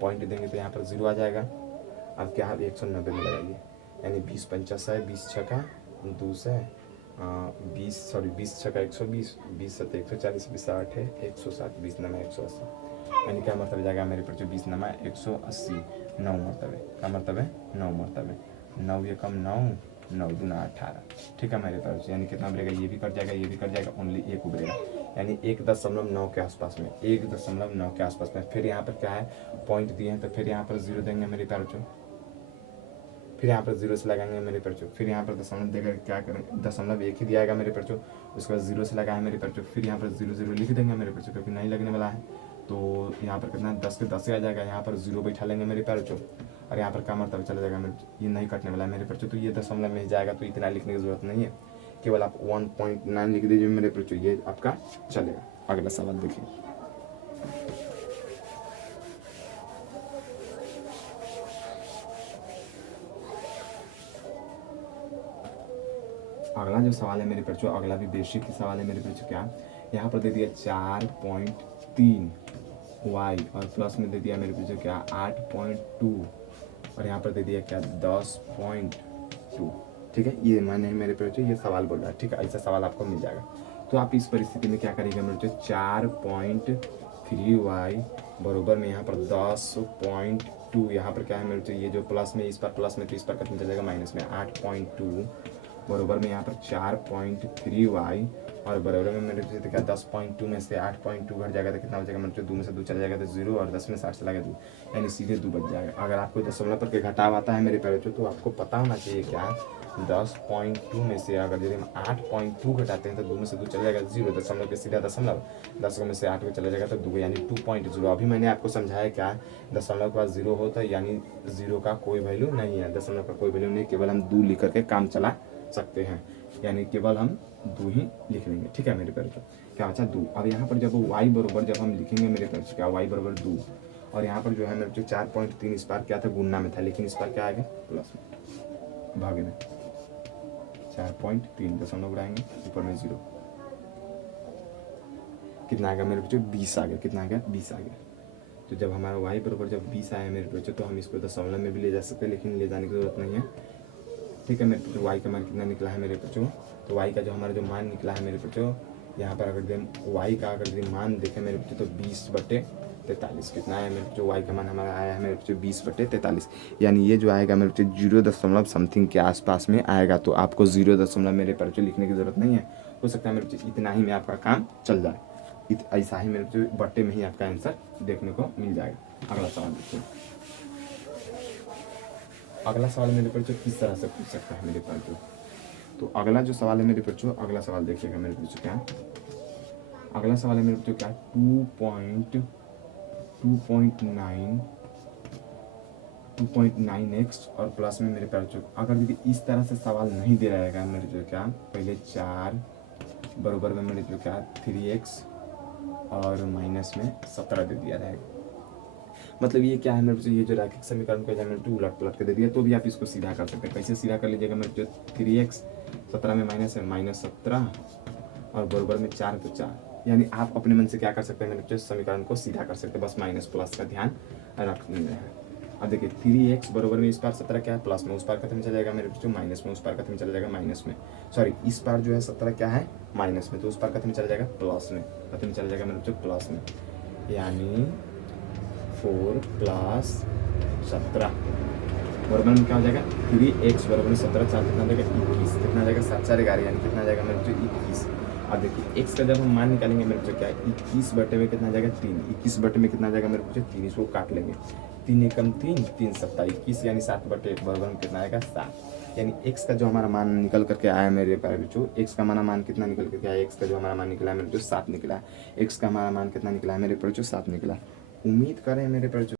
पॉइंट देंगे तो यहाँ पर 0 आ जाएगा। अब क्या आप 190 में लगाइए, यानी 20 पंचास है, 20 छक्का 2 से 20 छक्का 120, 20 सत्ते 140, 20 8 है 160, 20 नमा 180, यानी क्या मतलब जाएगा मेरे पर जो 20 नमा 180, 9 मरतबे, क्या मरतबे 9 मरतबे, 9 ये कम 9, 9 दूना 18, ठीक है मेरे पास। यानी कितना बनेगा, ये भी कट जाएगा, ये भी कट जाएगा, ओनली 1 उभरेगा, यानी 1.9 के आसपास में, 1.9 के आसपास में। फिर यहाँ पर क्या है पॉइंट दिए हैं, तो फिर यहाँ पर 0 देंगे मेरे पैर जो, फिर यहाँ पर 0 से लगाएंगे मेरे परचो, फिर यहाँ पर दशमलव देकर क्या करें, दशमलव 1 ही दिया मेरे परचो, उसके बाद 0 से लगाए मेरे परचो, फिर यहाँ पर 0 0 लिख देंगे मेरे परचो, क्योंकि नहीं लगने वाला है। तो यहाँ पर कितना 10 के 10 आ जाएगा, यहाँ पर 0 बैठा लेंगे मेरे परचो, और यहाँ पर क्या मरतबा चला जाएगा मेरे, ये नहीं कटने वाला है मेरे परचो, तो ये दशमलव में जाएगा, तो इतना लिखने की जरूरत नहीं है, केवल आप 1.9 लिख दीजिए मेरे परचो, ये आपका चलेगा। अगला सवाल देखिए, अगला जो सवाल है मेरे बच्चों, अगला भी बेसिक ही सवाल है मेरे बच्चों। क्या यहाँ पर दे दिया 4.3 y और प्लस में दे दिया मेरे बच्चों क्या 8.2 और यहाँ पर दे दिया क्या 10.2, ठीक है। ये मैंने मेरे बच्चों ये सवाल बोल रहा है, ठीक है, ऐसा सवाल आपको मिल जाएगा। तो आप इस परिस्थिति में क्या करिएगा मेरे बच्चों, 4.3y बरोबर में यहाँ पर 10.2, यहाँ पर क्या है मेरे बच्चों, ये जो प्लस में इस पर प्लस में, तो इस पर कितना चलेगा माइनस में 8.2 बरोबर में यहाँ पर 4.3y और बराबर में मेरे को क्या 10.2 में से 8.2 घट जाएगा तो कितना हो जाएगा मेरे को 2 में से 2 चला जाएगा तो 0 और 10 में से 8 चला गया 2, यानी सीधे 2 बच जाएगा। अगर आपको दशमलव पर के घटाव आता है मेरे पैरों तो आपको पता होना चाहिए क्या है 10.2 में से अगर यदि हम 8.2 घटाते हैं तो 2 में से 2 चला जाएगा 0, दशमलव के सीधा दशमलव 10 में से 8 में चला जाएगा तो 2, यानी 2.0। अभी मैंने आपको समझाया क्या है दशमलव के बाद 0 होता है, यानी 0 का कोई वैल्यू नहीं है, दशमलव का कोई वैल्यू नहीं, केवल हम 2 लिख करके काम चला सकते हैं, यानी केवल हम 2 ही लिख लेंगे, ठीक है मेरे पैर को। क्या बचा 2। अब यहाँ पर जब y बरोबर जब हम लिखेंगे मेरे पैर क्या y बरोबर 2 और यहाँ पर जो है मेरे जो 4.3 इस बार क्या था गुणना में था, लेकिन इस बार क्या आएगा प्लस में भागे में 4.3 दशमलव उड़ाएंगे ऊपर में 0, कितना आएगा मेरे बच्चों 20 आ गया, कितना आ गया 20 आ गया। तो जब हमारा y बराबर जब 20 आया मेरे बच्चों तो हम इसको दशमलव में भी ले जा सकते हैं, लेकिन ले जाने की जरूरत नहीं है, ठीक है मेरे बच्चों। y का मान कितना निकला है मेरे बच्चों, तो y का जो हमारा जो मान निकला है मेरे बच्चों यहाँ पर अगर y का अगर मान देखें मेरे बच्चों तो 20/43 कितना है मेरे बच्चों, y का मान हमारा आया है मेरे बच्चों 20/43, यानी ये जो आएगा मेरे बच्चों 0 दशमलव समथिंग के आसपास में आएगा। तो आपको 0 दशमलव मेरे बच्चों लिखने की जरूरत नहीं है, हो सकता है मेरे बच्चों इतना ही में आपका काम चल जाए, ऐसा ही मेरे बच्चों बट्टे में ही आपका आंसर देखने को मिल जाएगा। अगला सवाल देखिए, अगला सवाल मेरे बच्चों किस तरह से पूछ सकता है मेरे बच्चों, तो अगला जो सवाल है मेरे बच्चों, अगला सवाल देखिएगा मेरे बच्चों क्या अगला सवाल है मेरे बच्चों क्या 2.9x और प्लस में मेरे बच्चों अगर यदि इस तरह से सवाल नहीं दे रहेगा मेरे जो क्या पहले 4 बराबर में मेरे जो क्या 3x और माइनस में 17 दे दिया रहेगा, मतलब ये क्या है मेरे बच्चों ये जो रैखिक समीकरण को मेरे टू उलट पलट के दे दिया, तो भी आप इसको सीधा कर सकते हैं। कैसे सीधा कर लीजिएगा मेरे जो 3x 17 में माइनस है -17 और बराबर में 4 तो 4, यानी आप अपने मन से क्या कर सकते हैं मेरे बच्चों समीकरण को सीधा कर सकते हैं, बस माइनस प्लस का ध्यान रखना है। अब देखिए 3x बराबर में इस बार 17 क्या है प्लस में, उस पार खत्म चला जाएगा मेरे बच्चों माइनस में, उस पार खत्म चला जाएगा माइनस में, सॉरी इस बार जो है 17 क्या है माइनस में, तो उस पार खत्म चला जाएगा प्लस में, खत्म चला जाएगा मेरे बच्चों प्लस में, यानी 4 + 17 बराबर में क्या हो जाएगा 3x बराबर में 17 4 कितना जाएगा 21, कितना जाएगा 7 4 11 यानी कितना जाएगा मेरे बच्चों 21। अब देखिए x का जब हम मान निकालेंगे मेरे बच्चों क्या है 21 बटे में कितना जाएगा 3, 21 बटे में कितना जाएगा मेरे बच्चों 3, इसको काट लेंगे 3 एकम 3 3 सत्ता 21 यानी 7 बटे 1 बराबर में कितना आएगा 7। यानी x का जो हमारा मान निकल करके आया मेरे प्यारे बच्चों, x का हमारा मान कितना निकल करके आया, x का जो हमारा मान निकला है मेरे बच्चों 7 निकला है, x का हमारा मान कितना निकला है मेरे बच्चों 7 निकला। उम्मीद करें मेरे बच्चों